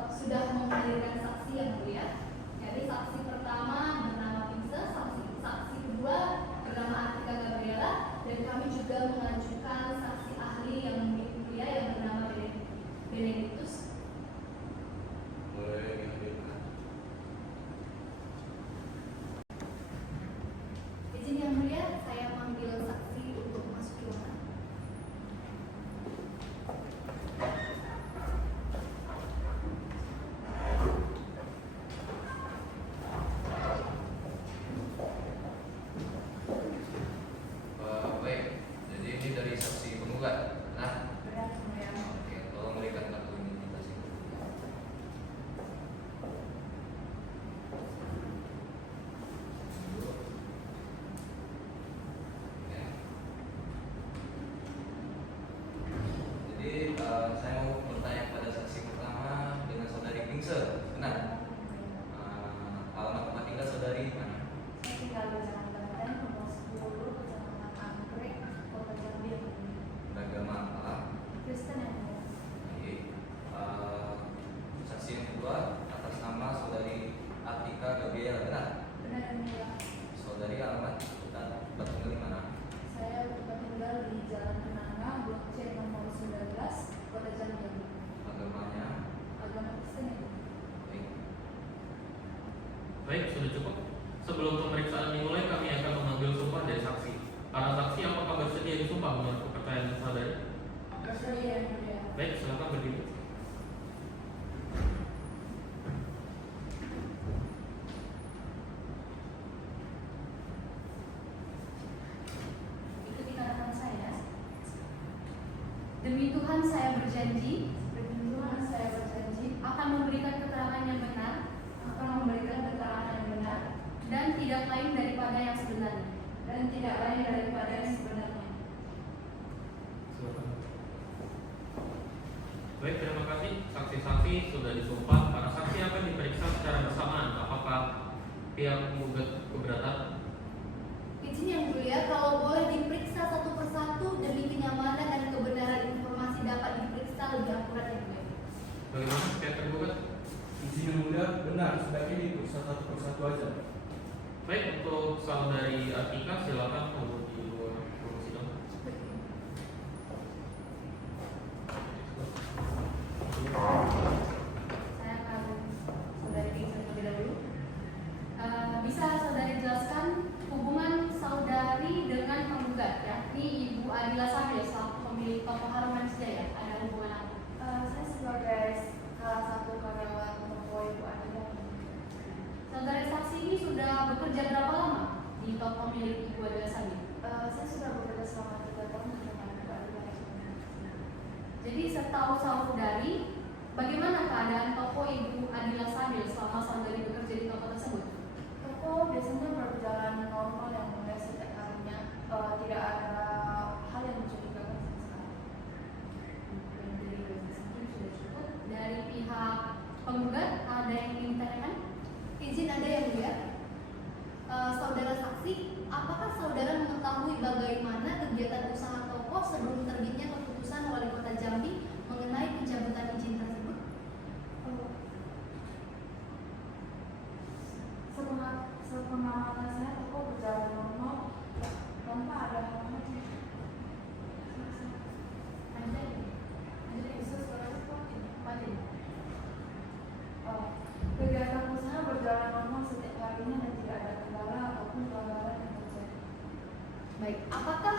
sudah menghadirkan saksi Yang Mulia. Jadi saksi pertama bernama Pingse, saksi kedua bernama Atika Gabriela, dan kami juga mengajukan saksi ahli yang mulia yang bernama Benedictus. Boleh dihadirkan. Izin Yang Mulia, saya manggil saksi untuk masuk ke ruangan. Baik, jadi ini dari saksi penggugat. Nah, Berat, Mulia. oke, tolong berikan kartu identitas itu. Oke. Jadi saya mau bertanya kepada saksi pertama dengan saudari Pingse. Benar? Alamat tempat tinggal saudari di mana? Saya tinggal di Jalan Banten, nomor 10, Kecamatan Anggrek, Kota Jambi. Beragama apa? Kristen yang mulia. Baik. Saksi yang kedua atas nama saudari Atika Gabriela, benar? Benar yang mulia. Saudari alamat dan tempat tinggal di mana? Saya tempat tinggal di Jalan Kenanga, Blok C nomor 19, Kota Jambi. Agamanya? Agama Kristen yang mulia. Baik. Baik, sudah cukup. Sebelum pemeriksaan dimulai, kami akan memanggil sumpah dari saksi. Para saksi, apakah bersedia disumpah menurut kepercayaan saudari? Bersedia yang mulia. Baik, silakan berdiri. Ikuti kata saya. Demi Tuhan saya berjanji Demi Tuhan saya berjanji akan memberikan keterangan yang benar akan memberikan keterangan yang benar dan tidak lain daripada yang sebenarnya. dan tidak lain daripada yang sebenarnya. Silakan. Baik, terima kasih. Saksi-saksi sudah disumpah. Para saksi akan diperiksa secara bersamaan. Apakah pihak penggugat keberatan? Izin Yang Mulia, kalau boleh diperiksa satu persatu demi kenyamanan dan kebenaran informasi dapat diperiksa lebih akurat Yang Mulia. Bagaimana pihak tergugat? Izin Yang Mulia, benar, sebaiknya diperiksa satu persatu aja. Baik, untuk saudari Atika silakan tunggu di luar ruang sidang. Saya akan saudari Pingsan terlebih dahulu. Bisa saudari jelaskan hubungan saudari dengan penggugat, yakni Ibu Adila Sambil selaku pemilik toko Harmonis Jaya, ada hubungan apa? Saya sebagai salah satu karyawan toko Ibu Adila. Saudari saksi ini sudah bekerja berapa lama di toko milik Ibu Adila Sambil? Saya sudah bekerja selama 3 tahun dengan Ibu Adila. Jadi setahu saudari, Bagaimana keadaan toko Ibu Adila Sadil selama saudari bekerja di toko tersebut? Toko biasanya berjalan normal yang mulai setiap harinya, tidak ada hal yang mencurigakan sama sekali. Dan dari mungkin sudah cukup. Dari pihak penggugat ada yang ingin ditanyakan? Izin ada yang mulia. Saudara saksi, apakah saudara mengetahui bagaimana kegiatan usaha toko sebelum terbitnya keputusan Wali Kota Jambi mengenai pencabutan izin tersebut? Sepengalaman saya toko berjalan normal tanpa ada hal-hal kegiatan usaha berjalan normal setiap harinya dan tidak ada kendala ataupun pelanggaran yang terjadi. Baik, apakah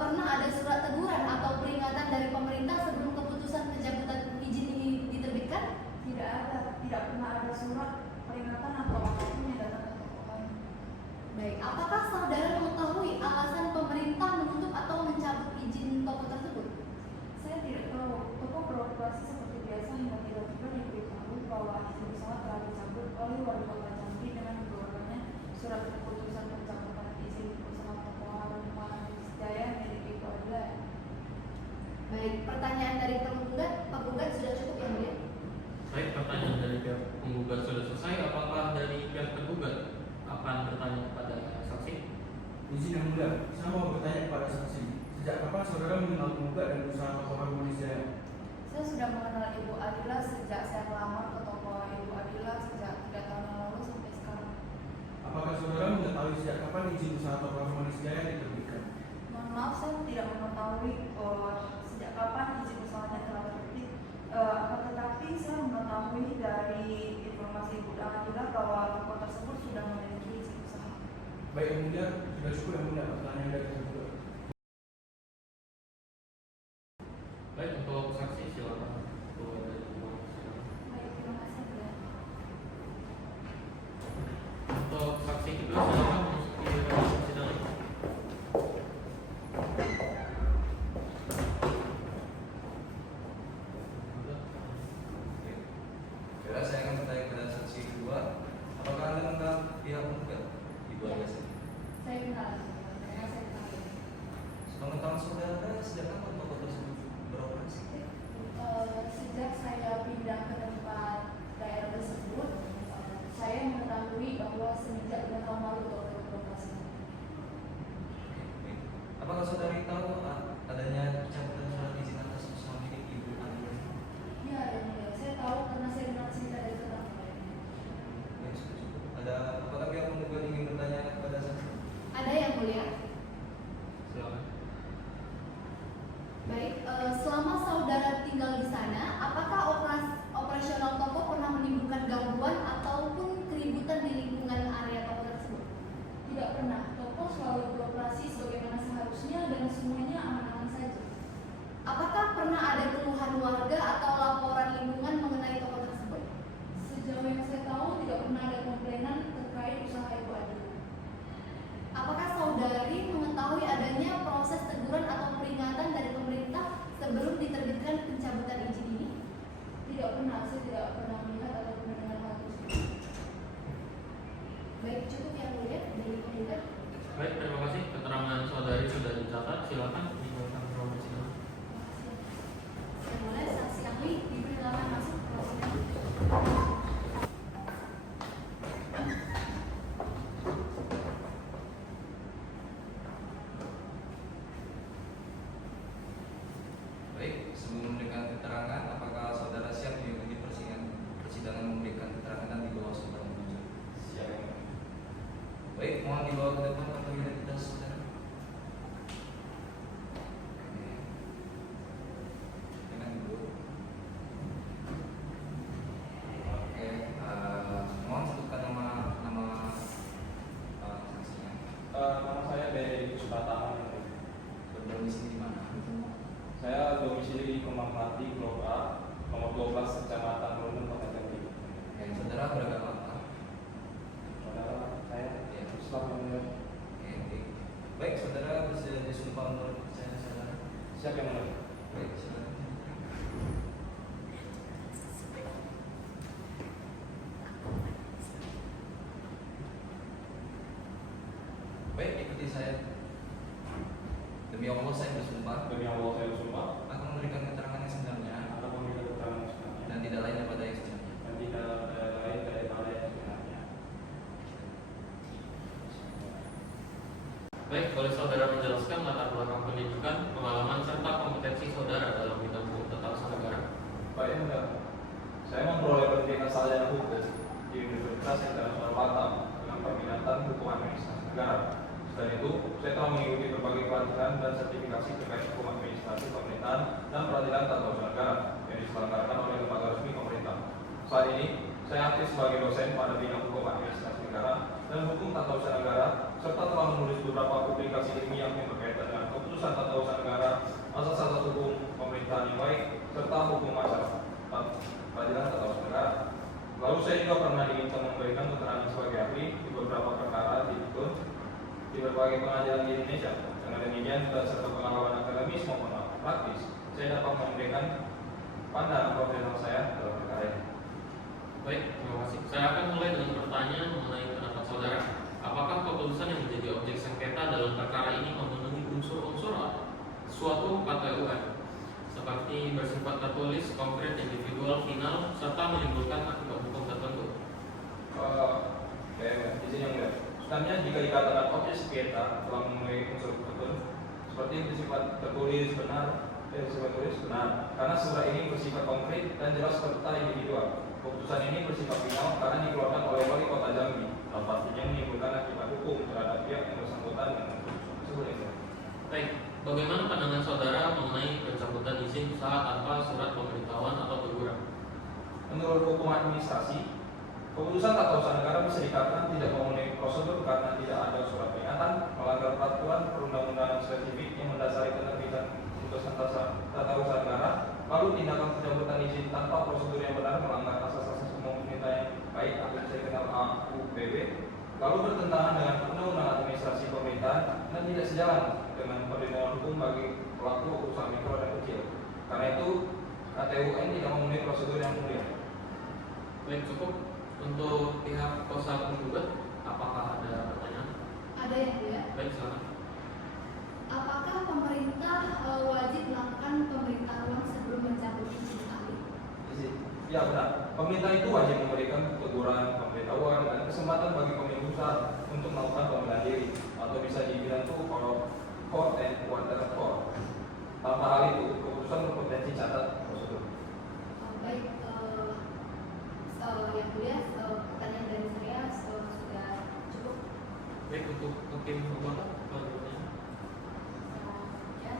pernah ada surat teguran atau peringatan dari pemerintah sebelum keputusan pencabutan izin ini diterbitkan? Tidak ada, tidak pernah ada surat peringatan atau apapun yang datang ke toko kami. Baik, apakah saudara mengetahui alasan pemerintah menutup atau mencabut izin toko tersebut? Saya tidak tahu, toko beroperasi seperti biasa hingga tiba-tiba diberitahu bahwa izin usaha telah dicabut oleh Wali Kota Jambi dengan dikeluarkannya surat keputusan pencabutan izin usaha toko Harun Manis Jaya milik Ibu Adila. Baik, pertanyaan dari penggugat sudah cukup yang mulia. Baik, pertanyaan dari pihak penggugat sudah selesai. Apakah dari pihak tergugat akan bertanya kepada saksi? Izin yang mulia, saya mau bertanya kepada saksi. Sejak kapan saudara mengenal penggugat dan usaha toko Harun Manis Jaya? Saya sudah mengenal Ibu Adila sejak saya melamar ke toko Ibu Adila sejak 3 tahun yang lalu sampai sekarang. Apakah saudara mengetahui sejak kapan izin usaha toko Harun Manis Jaya diterbitkan? Mohon maaf, saya tidak mengetahui sejak kapan izin usahanya telah terbit. Akan tetapi saya mengetahui dari informasi Ibu Adila bahwa toko tersebut sudah memiliki izin usaha. Baik yang mulia, sudah cukup yang mulia pertanyaan dari penggugat. Baik, untuk saksi silakan keluar dari ruang sidang. Baik, terima kasih Bu. Untuk saksi kedua silakan memasuki ruang sidang. Kira saya akan bertanya kepada saksi kedua, apakah anda mengenal pihak penggugat Ibu Adila Sadil? Saya kenal, saya kenal. Sepengetahuan saudara, sejak kapan toko tersebut beroperasi? Sejak saya pindah ke tempat daerah tersebut, saya mengetahui bahwa semenjak 2 tahun lalu toko beroperasi. Baik. Apakah saudari tahu adanya pencabutan surat izin atas usaha milik Ibu Adila? Ya, yang mulia, saya tahu karena saya dengar cerita dari tetangga. Ya, sudah cukup. Apakah pihak penggugat ingin bertanya kepada saksi? Ada yang mulia? Silakan. Baik, selama saudara tinggal di sana, apakah operasional toko pernah menimbulkan gangguan ataupun keributan di lingkungan area toko tersebut? Tidak pernah, toko selalu beroperasi sebagaimana seharusnya dan semuanya aman-aman saja. Apakah pernah ada keluhan warga atau laporan lingkungan mengenai toko tersebut? Sejauh yang saya tahu tidak pernah ada komplainan terkait usaha Ibu Adila. Apakah saudari mengetahui adanya proses teguran atau peringatan dari pemerintah sebelum diterbitkan pencabutan izin ini? Tidak pernah, saya tidak pernah melihat atau mendengar hal tersebut. Baik, cukup yang mulia dari penggugat. Baik, terima kasih. Keterangan saudari sudah dicatat. Silakan meninggalkan ruang sidang. Yang mulia, saksi ahli dipersilakan masuk ke ruang sidang. Baik, sebelum memberikan keterangan, apakah saudara siap mengikuti persidangan memberikan keterangan dan di bawah saudara menunjuk? Siap. Baik, mohon dibawa ke depan atau identitas saudara. Oke. Dengan dulu. Oke, mohon sebutkan nama saksinya. Nama saya Beri Pratama. Berdomisili di mana? Saya domisili di Kemang Melati, Blok A, nomor 12, Kecamatan Lunung, Kota Jambi. Oke, saudara beragama apa? Saudara saya Ya. Islam yang mulia. Oke, baik. Baik, saudara bersedia disumpah menurut percaya saudara. Siap yang mulia. Baik, silakan. bersumpah demi Allah saya bersumpah akan memberikan keterangan yang sebenarnya akan memberikan keterangan yang sebenarnya dan tidak lain daripada yang sebenarnya. dan tidak lain daripada yang sebenarnya. Baik, boleh saudara menjelaskan latar belakang pendidikan, pengalaman serta kompetensi saudara dalam bidang hukum tata usaha negara? Baik, Anda. Saya memperoleh pendidikan sarjana hukum di Universitas Internasional Batam dengan peminatan hukum administrasi negara. Selain itu, saya telah mengikuti berbagai pelatihan dan sertifikasi terkait hukum administrasi pemerintahan dan peradilan tata usaha negara yang diselenggarakan oleh lembaga resmi pemerintah. Saat ini, saya aktif sebagai dosen pada bidang hukum administrasi negara dan hukum tata usaha negara, serta telah menulis beberapa publikasi ilmiah yang berkaitan dengan keputusan tata usaha negara, asas-asas hukum pemerintahan yang baik, serta hukum acara peradilan tata usaha negara. Lalu saya juga pernah diminta memberikan keterangan sebagai ahli di beberapa perkara di berbagai pengadilan di Indonesia. Dengan demikian, berdasarkan pengalaman akademis maupun praktis, saya dapat memberikan pandangan profesional saya dalam perkara ini. Baik, terima kasih. Saya akan mulai dengan pertanyaan mengenai pendapat saudara. Apakah keputusan yang menjadi objek sengketa dalam perkara ini memenuhi unsur-unsur suatu KTUN, seperti bersifat tertulis, konkret, individual, final, serta menimbulkan akibat hukum tertentu? Izin yang mulia. Sebenarnya jika dikatakan objek sengketa telah memenuhi unsur tertentu, seperti bersifat tertulis benar, karena surat ini bersifat konkret dan jelas serta individual. Keputusan ini bersifat final karena dikeluarkan oleh Wali Kota Jambi, dan pastinya menimbulkan akibat hukum terhadap pihak yang bersangkutan dengan keputusan tersebut. Baik, bagaimana pandangan saudara mengenai pencabutan izin usaha tanpa surat pemberitahuan atau teguran? Menurut hukum administrasi, keputusan tata usaha negara bisa dikatakan tidak memenuhi prosedur karena tidak ada surat peringatan, melanggar peraturan perundang-undangan spesifik yang mendasari penerbitan keputusan tata usaha negara, lalu tindakan pencabutan izin tanpa prosedur yang benar melanggar asas-asas umum pemerintah yang baik atau yang saya kenal AUPB, lalu bertentangan dengan undang-undang administrasi pemerintahan dan tidak sejalan dengan perlindungan hukum bagi pelaku usaha mikro dan kecil. Karena itu, KTUN tidak memenuhi prosedur yang mulia. Baik, cukup. Untuk pihak kuasa penggugat, apakah ada pertanyaan? Ada yang mulia. Baik, silakan. Apakah pemerintah wajib melakukan pemberitahuan sebelum mencabut izin ahli? Ya benar, pemerintah itu wajib memberikan teguran, pemberitahuan, dan kesempatan bagi pemilik usaha untuk melakukan pembelaan diri, atau bisa dibilang itu court and water court. Tanpa hal itu, keputusan berpotensi catat prosedur. Baik, yang mulia, pertanyaan dari saya sudah cukup. Baik, untuk hakim anggota, pertanyaannya. Ya.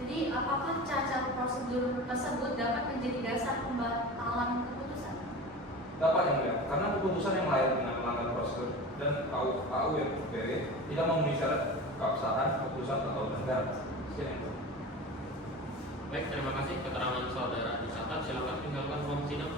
Jadi apakah cacat prosedur tersebut dapat menjadi dasar pembatalan keputusan? Dapat yang mulia, karena keputusan yang lain dengan melanggar prosedur dan AU yang berbeda tidak memenuhi syarat keabsahan keputusan atau negara. Sekian itu. Baik, terima kasih. Keterangan saudara dicatat. Silakan tinggalkan ruang sidang.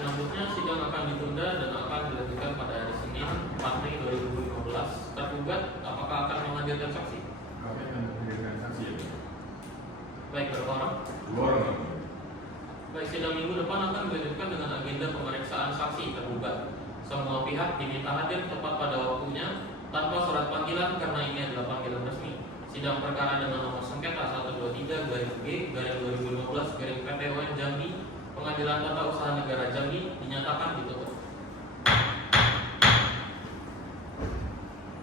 Selanjutnya sidang akan ditunda dan akan dilanjutkan pada hari Senin 4 Mei 2015. Tergugat apakah akan menghadirkan saksi? Kami akan menghadirkan saksi ya. Baik, berapa orang? 2 orang. Baik, sidang minggu depan akan dilanjutkan dengan agenda pemeriksaan saksi tergugat. Semua pihak diminta hadir tepat pada waktunya tanpa surat panggilan karena ini adalah panggilan resmi. Sidang perkara dengan nomor sengketa 123-G/2015-PTUN Jambi, Pengadilan Tata Usaha Negara Jambi dinyatakan ditutup.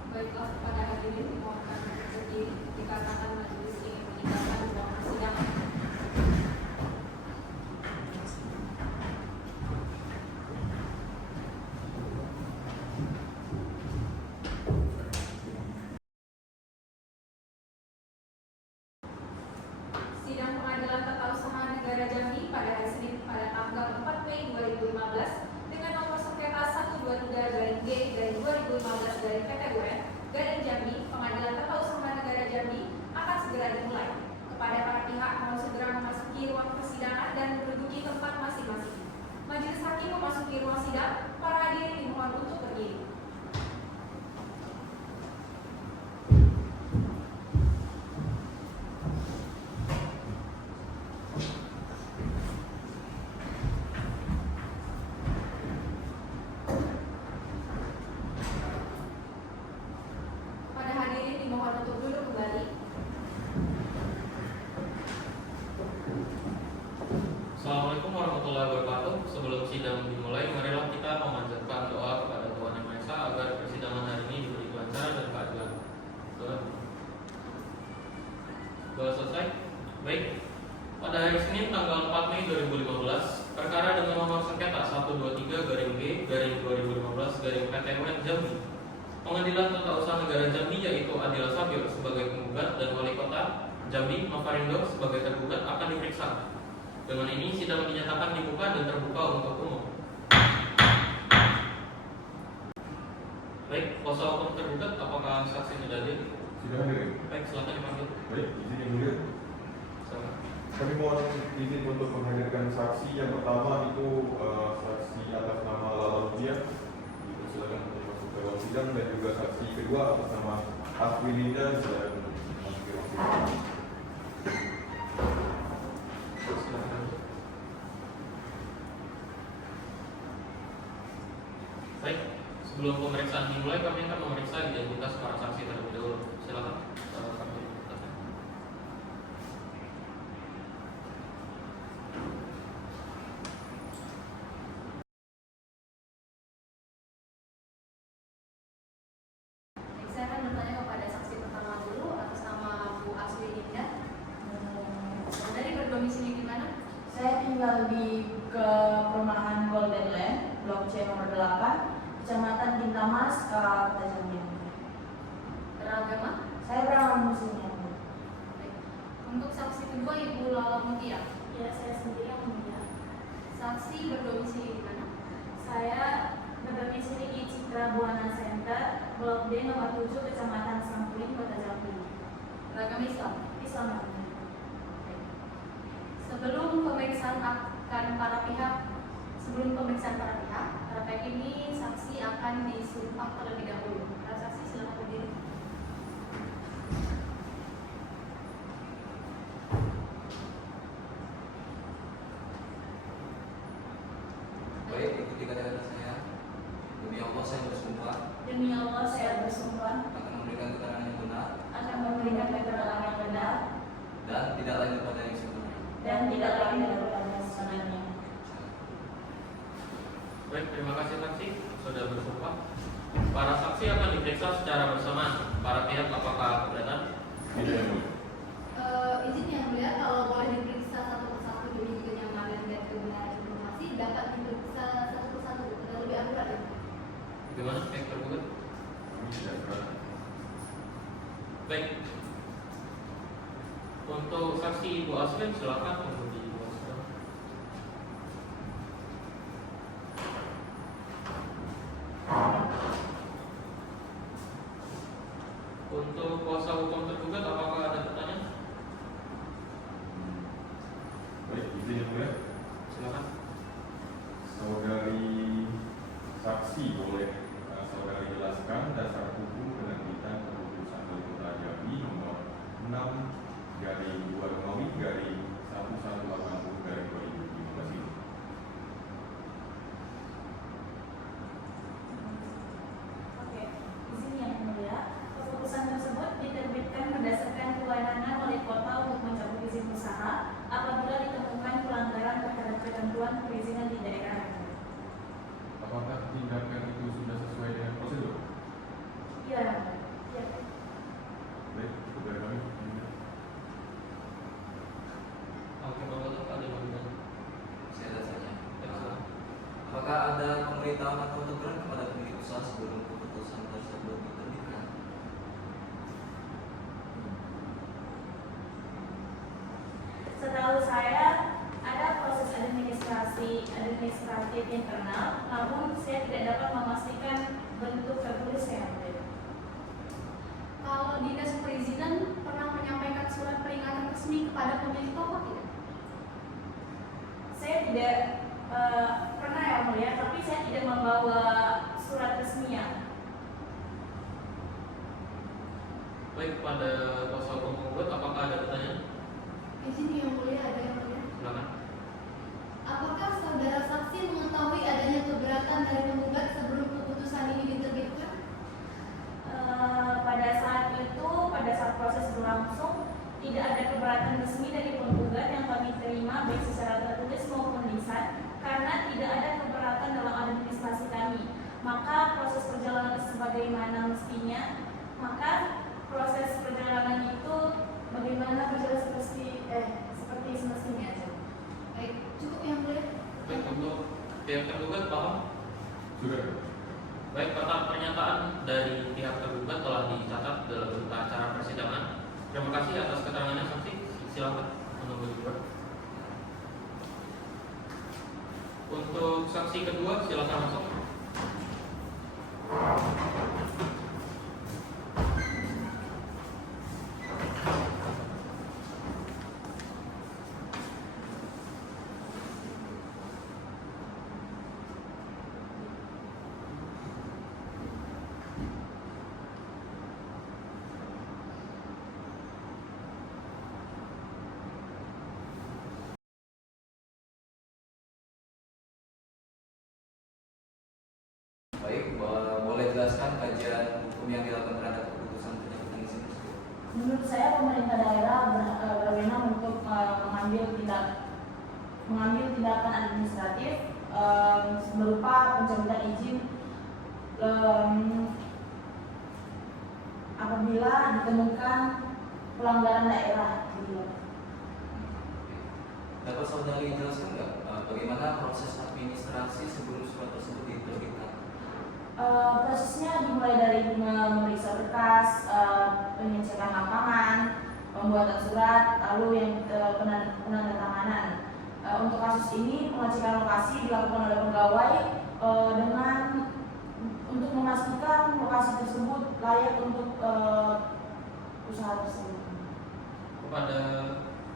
Baiklah, pada hadirin dimohonkan berdiri dikatakan majelis ingin meninggalkan ruang persidangan. Sidang Pengadilan Tata Usaha Negara Jambi pada hari Senin pada tanggal 4 Mei 2015 dengan nomor sengketa 123-G/2015-PTUN Jambi, Pengadilan Tata Usaha Negara Jambi akan segera Assalamualaikum warahmatullahi wabarakatuh. Sebelum sidang dimulai, marilah kita memanjatkan doa kepada Tuhan Yang Maha Esa agar persidangan hari ini diberi kelancaran dan keadilan. Doa selesai. Baik. Pada hari Senin tanggal 4 Mei 2015, perkara dengan nomor sengketa 123-B-2015-PTUN Jambi, Pengadilan Tata Usaha Negara Jambi yaitu Adila Sabir sebagai penggugat dan Wali Kota Jambi Mafarindo sebagai tergugat akan diperiksa. Dengan ini sidang dinyatakan dibuka dan terbuka untuk umum. Baik, kuasa hukum tergugat, apakah saksi sudah hadir? Sudah hadir. Baik, silakan dipanggil. Baik, izin yang mulia. Silakan. Kami mohon izin untuk menghadirkan saksi. Yang pertama itu saksi atas nama Lala Rupiah. Silakan untuk masuk ke ruang sidang, dan juga saksi kedua atas nama Aswinida dan masuk ke ruang sidang. Silakan. Baik, sebelum pemeriksaan dimulai, kami akan memeriksa identitas para saksi terlebih dahulu. Silakan. Kami persilakan. Baik, saya akan bertanya kepada saksi pertama dulu atas nama Bu Aswi Linda. Saudari berdomisili di mana? Saya tinggal di perumahan Golden Land, Blok C nomor 8, Kecamatan Kintamas, Kota Jambi. Beragama? Saya beragama Muslim. Baik. Untuk saksi kedua Ibu Lala Mutia. Ya, saya sendiri yang mulia. Saksi berdomisili di mana? Saya berdomisili di Citra Buana Center, Blok D nomor 7, Kecamatan Sampling, Kota Jambi. Beragama Islam. Islam. Sebelum pemeriksaan para pihak, pada pagi ini saksi akan disumpah terlebih dahulu. Para saksi silakan berdiri. Baik, ikuti kata-kata saya. Demi Allah saya bersumpah Demi Allah saya bersumpah akan memberikan keterangan yang benar akan memberikan keterangan yang benar dan tidak lain daripada yang sebenarnya. dan tidak lain daripada yang sebenarnya. Baik, terima kasih saksi sudah bersumpah. Para saksi akan diperiksa secara bersamaan. Para pihak apakah keberatan? Tidak. Izin yang mulia, kalau boleh diperiksa satu persatu demi kenyamanan dan kebenaran informasi, dapat diperiksa satu persatu agar lebih akurat ya. Bagaimana pihak tergugat? Kami tidak keberatan. Baik. Untuk saksi Ibu Aswin silakan untuk dijelaskan. Untuk kuasa hukum tergugat apakah ada pertanyaan? Baik, izin yang mulia. Silakan. Saudari saksi, boleh saudari jelaskan dasar hukum penerbitan keputusan Wali Kota Jambi nomor 6/2-Romawi-1180/2015 ini. Oke, izin yang mulia, keputusan tersebut diterbitkan berdasarkan kewenangan Wali Kota untuk mencabut izin usaha apabila ditemukan pelanggaran terhadap ketentuan perizinan di daerah. Apakah tindakan itu sudah sesuai dengan prosedur? Iya, iya. Baik, itu dari kami. Oke, Bapak Tuh, ada yang mau ditanya? Saya ada tanya. Ya, silakan. Apakah ada pemberitahuan atau teguran kepada pemilik usaha sebelum keputusan tersebut diterbitkan? Setahu saya ada proses administratif internal, namun saya tidak dapat memastikan bentuk tertulis yang ada. Kalau Dinas Perizinan pernah menyampaikan surat peringatan resmi kepada pemilik toko tidak? Saya tidak pernah ya mulia, tapi saya tidak membawa surat resminya. Baik, pada kuasa hukum penggugat apakah ada pertanyaan? Izin yang mulia, ada yang mulia. Silakan. Apakah saudara saksi mengetahui adanya keberatan dari penggugat sebelum keputusan ini diterbitkan? Pada saat proses berlangsung, tidak ada keberatan resmi dari penggugat yang kami terima baik secara tertulis maupun Pihak tergugat paham? Sudah. Baik, pernyataan dari pihak tergugat telah dicatat dalam berita acara persidangan. Terima kasih atas keterangannya saksi. Silakan menunggu di luar. Untuk saksi kedua, silakan masuk. Baik, boleh jelaskan kajian hukum yang dilakukan terhadap keputusan pencabutan izin tersebut? Menurut saya pemerintah daerah berwenang untuk mengambil tindakan administratif berupa pencabutan izin apabila ditemukan pelanggaran daerah. Dapat saudari jelaskan nggak bagaimana proses administrasi sebelum surat tersebut diterbitkan? Prosesnya dimulai dari memeriksa berkas, pengecekan lapangan, pembuatan surat, lalu yang penandatanganan. Untuk kasus ini pengecekan lokasi dilakukan oleh pegawai dengan untuk memastikan lokasi tersebut layak untuk usaha tersebut. Kepada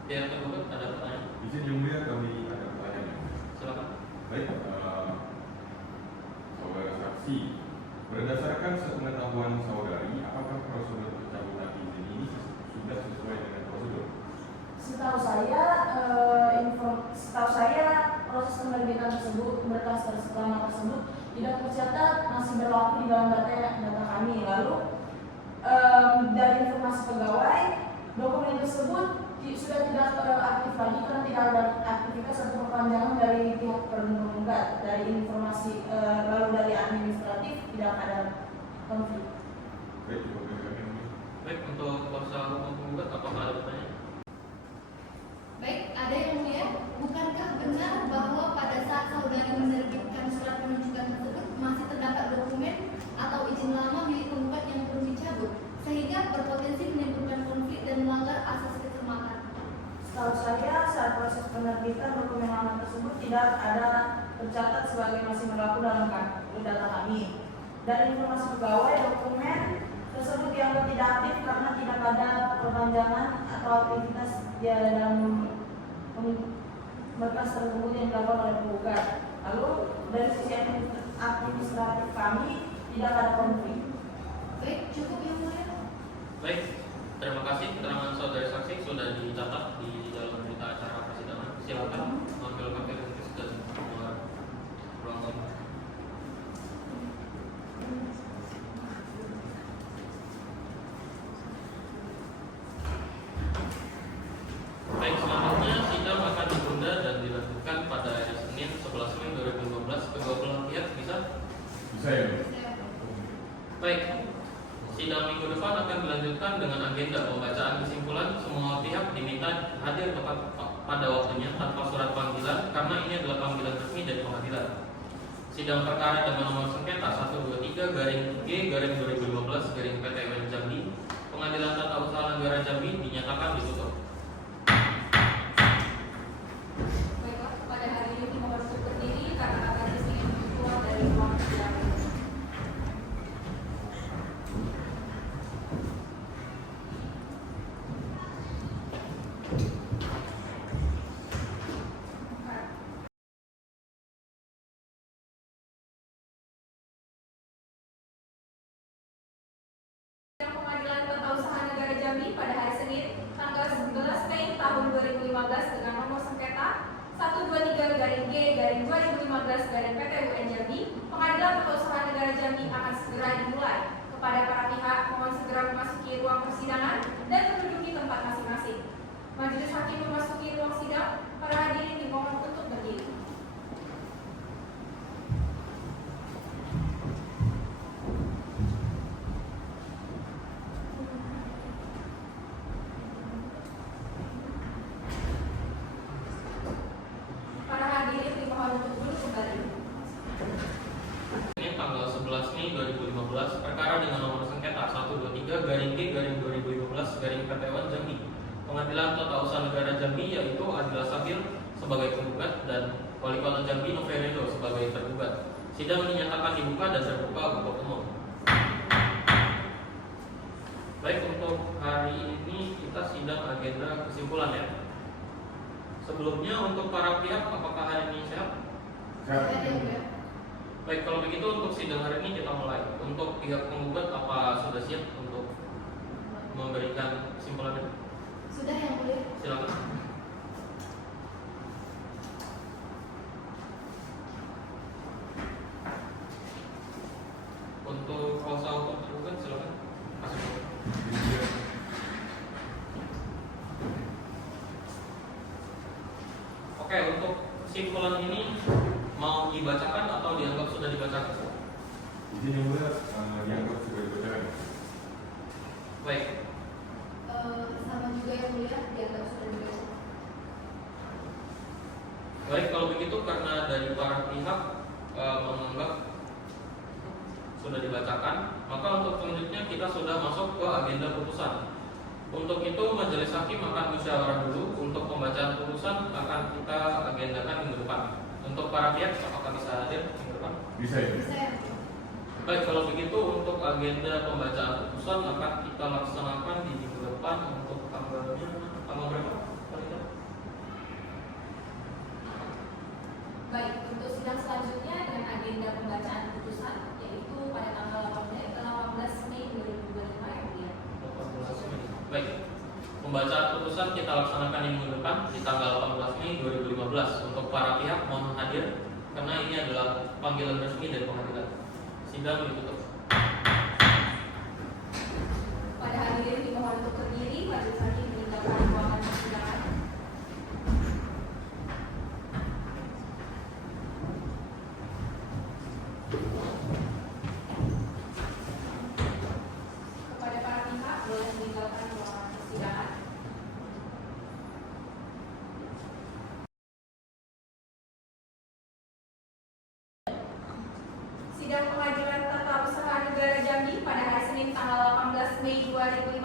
pihak tergugat ada pertanyaan? Izin yang mulia, kami ada pertanyaan. Silakan. Baik, saudara saksi, berdasarkan sepengetahuan saudari, apakah prosedur pencabutan izin ini sudah sesuai dengan prosedur? Setahu saya proses penerbitan tersebut, berkas lama tersebut tidak tercatat, masih berlaku di dalam data kami. Lalu dari informasi pegawai, dokumen tersebut sudah tidak aktif lagi karena tidak ada aktivitas atau perpanjangan dari pihak penggugat. Dari informasi lalu dari administratif tidak ada konflik. Baik, cukup dari kami. yang mulia. Baik, untuk kuasa hukum penggugat apakah ada pertanyaan? Baik, ada yang mulia, bukankah benar bahwa pada saat saudari menerbitkan surat penunjukan tersebut masih terdapat dokumen atau izin lama milik penggugat yang perlu dicabut, sehingga berpotensi menimbulkan konflik dan melanggar asas keselamatan? Setahu saya saat proses penerbitan dokumen lama tersebut tidak ada tercatat sebagai masih berlaku dalam data kami. Dari informasi pegawai, dokumen tersebut dianggap tidak aktif karena tidak ada perpanjangan atau aktivitas di dalam berkas tersebut yang dilakukan oleh penggugat. Lalu dari sisi administratif kami tidak ada konflik. Baik, cukup yang mulia. Baik, terima kasih keterangan saudari saksi sudah dicatat di dalam berita acara persidangan. Silakan mengambil paket tulis dan keluar ruang sidang. Baik, selanjutnya sidang akan ditunda dan dilanjutkan pada hari Senin 11 Mei 2015. Kedua belah pihak bisa? Bisa ya, Bu? Baik, sidang minggu depan akan dilanjutkan dengan agenda pembacaan kesimpulan. Semua pihak diminta hadir tepat pada waktunya tanpa surat panggilan karena ini adalah panggilan resmi dari pengadilan. Sidang perkara dengan nomor sengketa 123-G/2015-PT UN Jambi, Pengadilan Tata Usaha Negara Jambi dinyatakan ditutup. Baiklah, pada hari ini mohon untuk berdiri karena akan disingin keluar dari ruang sidang. Pengadilan Tata Usaha Negara Jambi pada hari Senin tanggal 11 Mei tahun 2015 dengan nomor sengketa 123-G/2015-PT UN Jambi, Pengadilan Tata Usaha Negara Jambi akan segera dimulai. Kepada para pihak mohon segera memasuki ruang persidangan dan menduduki tempat masing-masing. Majelis Hakim memasuki ruang sidang, para hadirin dimohon untuk berdiri. Para hadirin dimohon untuk duduk kembali. Ini tanggal 11 Mei 2015 perkara dengan nomor sengketa 123/G/2015/PT1 Jambi. Pengadilan Tata Usaha Negara Jambi yaitu Adila Sabir sebagai penggugat dan Wali Kota Jambi Noveredo sebagai tergugat. Sidang dinyatakan dibuka dan terbuka untuk umum. Baik, untuk hari ini kita sidang agenda kesimpulan ya. Sebelumnya untuk para pihak, apakah hari ini sehat? Sehat ya Mulia. Baik, kalau begitu untuk sidang hari ini kita mulai. Untuk pihak penggugat apa sudah siap untuk memberikan kesimpulannya? Sudah yang Mulia. Silakan. Untuk kuasa hukum tergugat silakan. Masuk. Oke, untuk kesimpulan ini mau dibacakan atau dianggap sudah dibacakan? Izin yang mulia, dianggap sudah dibacakan. Baik, Sama juga yang Mulia, dianggap sudah dibaca. baik kalau begitu karena dari para pihak menganggap sudah dibacakan, maka untuk selanjutnya kita sudah masuk ke agenda putusan. Untuk itu majelis hakim akan musyawarah dulu. Untuk pembacaan putusan akan kita agendakan minggu depan. Untuk para pihak apakah bisa hadir minggu depan? Bisa ya? Bisa ya Mulia. Baik, kalau begitu untuk agenda pembacaan putusan akan kita laksanakan di minggu depan. Untuk tanggalnya tanggal berapa? Baik, untuk sidang selanjutnya dengan agenda pembacaan putusan yaitu pada tanggal 18 Mei 2025 ya Mulia. 18 Mei. Baik, pembacaan putusan kita laksanakan di minggu depan di tanggal 18 Mei 2015. Untuk para pihak mohon hadir karena ini adalah panggilan resmi dari pengadilan. Sidang ditutup. Pada hadirin dimohon untuk berdiri, majelis hakim meninggalkan ruangan persidangan. Kepada para pihak boleh meninggalkan ruangan persidangan. Sidang Pengadilan Tata Usaha Negara Jambi pada hari Senin tanggal 18 Mei 2015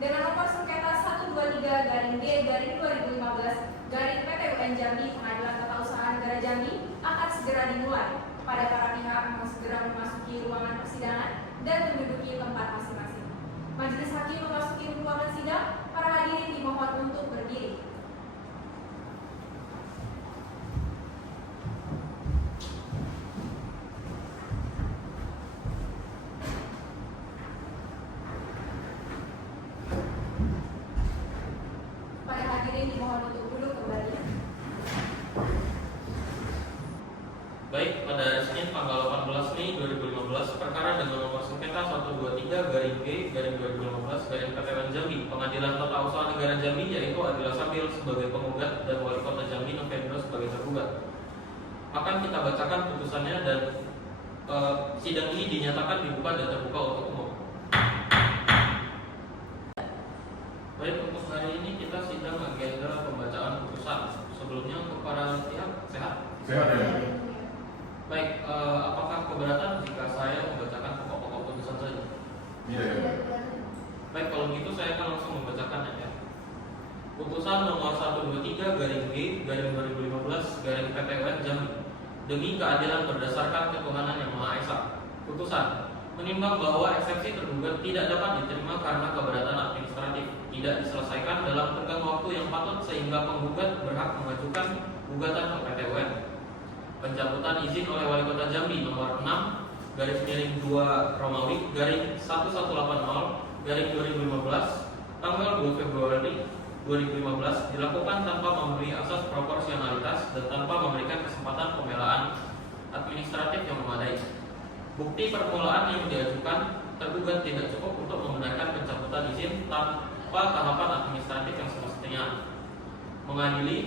dengan nomor sengketa 123/G/2015/PT UN Jambi Pengadilan Tata Usaha Negara Jambi akan segera dimulai. Pada para pihak mohon segera memasuki ruangan persidangan dan menduduki tempat masing-masing. Majelis hakim memasuki ruangan sidang, para hadirin dimohon untuk berdiri. Para hadirin dimohon untuk duduk kembali. Baik, pada hari Senin tanggal 18 Mei 2015 perkara dengan nomor sengketa 123/G/2015/PT1 Jambi Pengadilan Tata Usaha Negara Jambi yaitu Adila Sabir sebagai penggugat dan Wali Kota Jambi Noveredo sebagai tergugat. Akan kita bacakan putusannya dan sidang ini dinyatakan dibuka dan terbuka untuk umum. Baik, untuk hari ini kita sidang agenda pembacaan putusan. Sebelumnya untuk para pihak sehat. Sehat ya? Baik, apakah keberatan jika saya membacakan pokok-pokok putusan saja? Iya ya. Baik, kalau gitu saya akan langsung membacakannya ya. Putusan nomor 123/G/2015/PT1 Jambi demi keadilan berdasarkan ketuhanan yang Maha Esa. Putusan menimbang bahwa eksepsi tergugat tidak dapat diterima karena keberatan administratif tidak diselesaikan dalam tenggang waktu yang patut sehingga penggugat berhak mengajukan gugatan ke PT UN. Pencabutan izin oleh Wali Kota Jambi nomor 6/2-Romawi-1180/2015 tanggal 2 Februari 2015 dilakukan tanpa memenuhi asas proporsionalitas dan tanpa memberikan kesempatan pembelaan administratif yang memadai. Bukti permulaan yang diajukan tergugat tidak cukup untuk membenarkan pencabutan izin tanpa tahapan administratif yang semestinya. Mengadili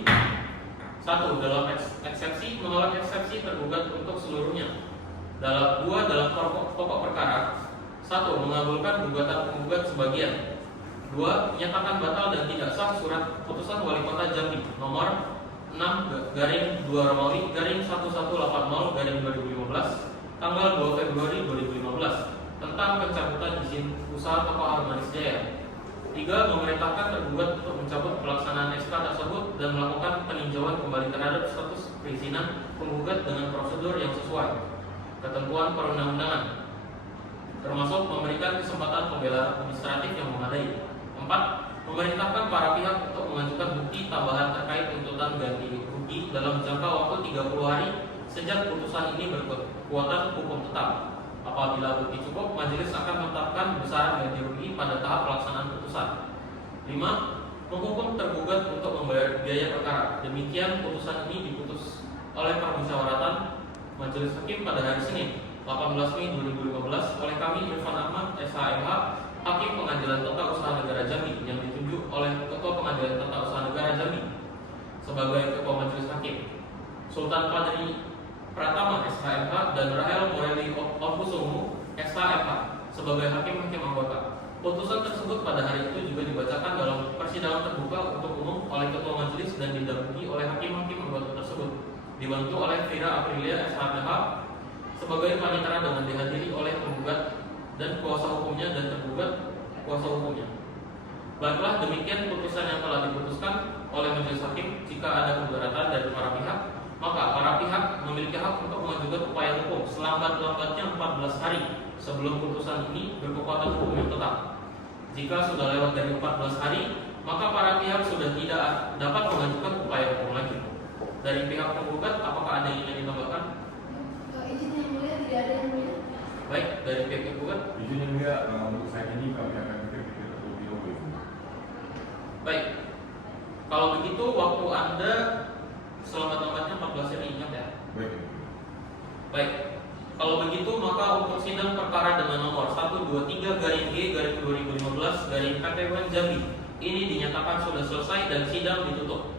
1. Dalam eksepsi menolak eksepsi tergugat untuk seluruhnya. Dalam pokok perkara 1. Mengabulkan gugatan penggugat sebagian. 2. Menyatakan batal dan tidak sah surat putusan Wali Kota Jambi nomor 6/2 Romawi /1180/2015 tanggal 2 Februari 2015 tentang pencabutan izin usaha toko Harmonis Jaya. 3. Memerintahkan tergugat untuk mencabut pelaksanaan SK tersebut dan melakukan peninjauan kembali terhadap status perizinan penggugat dengan prosedur yang sesuai ketentuan perundang-undangan, termasuk memberikan kesempatan pembelaan administratif yang memadai. 4. Memerintahkan para pihak untuk mengajukan bukti tambahan terkait tuntutan ganti rugi dalam jangka waktu 30 hari sejak putusan ini berkekuatan hukum tetap. Apabila bukti cukup, majelis akan menetapkan besaran ganti rugi pada tahap pelaksanaan putusan. 5. Menghukum tergugat untuk membayar biaya perkara. Demikian putusan ini diputus oleh permusyawaratan Majelis Hakim pada hari Senin 18 Mei 2015 oleh kami Irfan Ahmad, SHMH, Hakim Pengadilan Tata Usaha Negara Jambi yang ditunjuk oleh Ketua Pengadilan Tata Usaha Negara Jambi sebagai Ketua Majelis Hakim, Sultan Padri Pratama, SHMH, dan Rahel Morelli Ombusumu, SHMH, sebagai hakim-hakim anggota. Putusan tersebut pada hari itu juga dibacakan dalam persidangan terbuka untuk umum oleh Ketua Majelis dan didampingi oleh hakim-hakim anggota tersebut, dibantu oleh Vira Aprilia, SHMH, sebagai panitera dengan dihadiri oleh penggugat dan kuasa hukumnya dan tergugat kuasa hukumnya. Baiklah, demikian putusan yang telah diputuskan oleh Majelis Hakim. Jika ada keberatan dari para pihak, maka para pihak memiliki hak untuk mengajukan upaya hukum selambat-lambatnya 14 hari sebelum putusan ini berkekuatan hukum yang tetap. Jika sudah lewat dari 14 hari, maka para pihak sudah tidak dapat mengajukan upaya hukum lagi. Dari pihak penggugat, apakah ada yang ingin ditambahkan? Izin yang mulia, tidak ada yang mulia. Baik, dari pihak penggugat. Izin yang mulia, untuk saya ini kami akan pikir-pikir terlebih dahulu. Baik, kalau begitu waktu Anda selambat-lambatnya 14 hari, ingat ya? Baik, kalau begitu maka untuk sidang perkara dengan nomor 123/G/2015 PT UN Jambi ini dinyatakan sudah selesai dan sidang ditutup.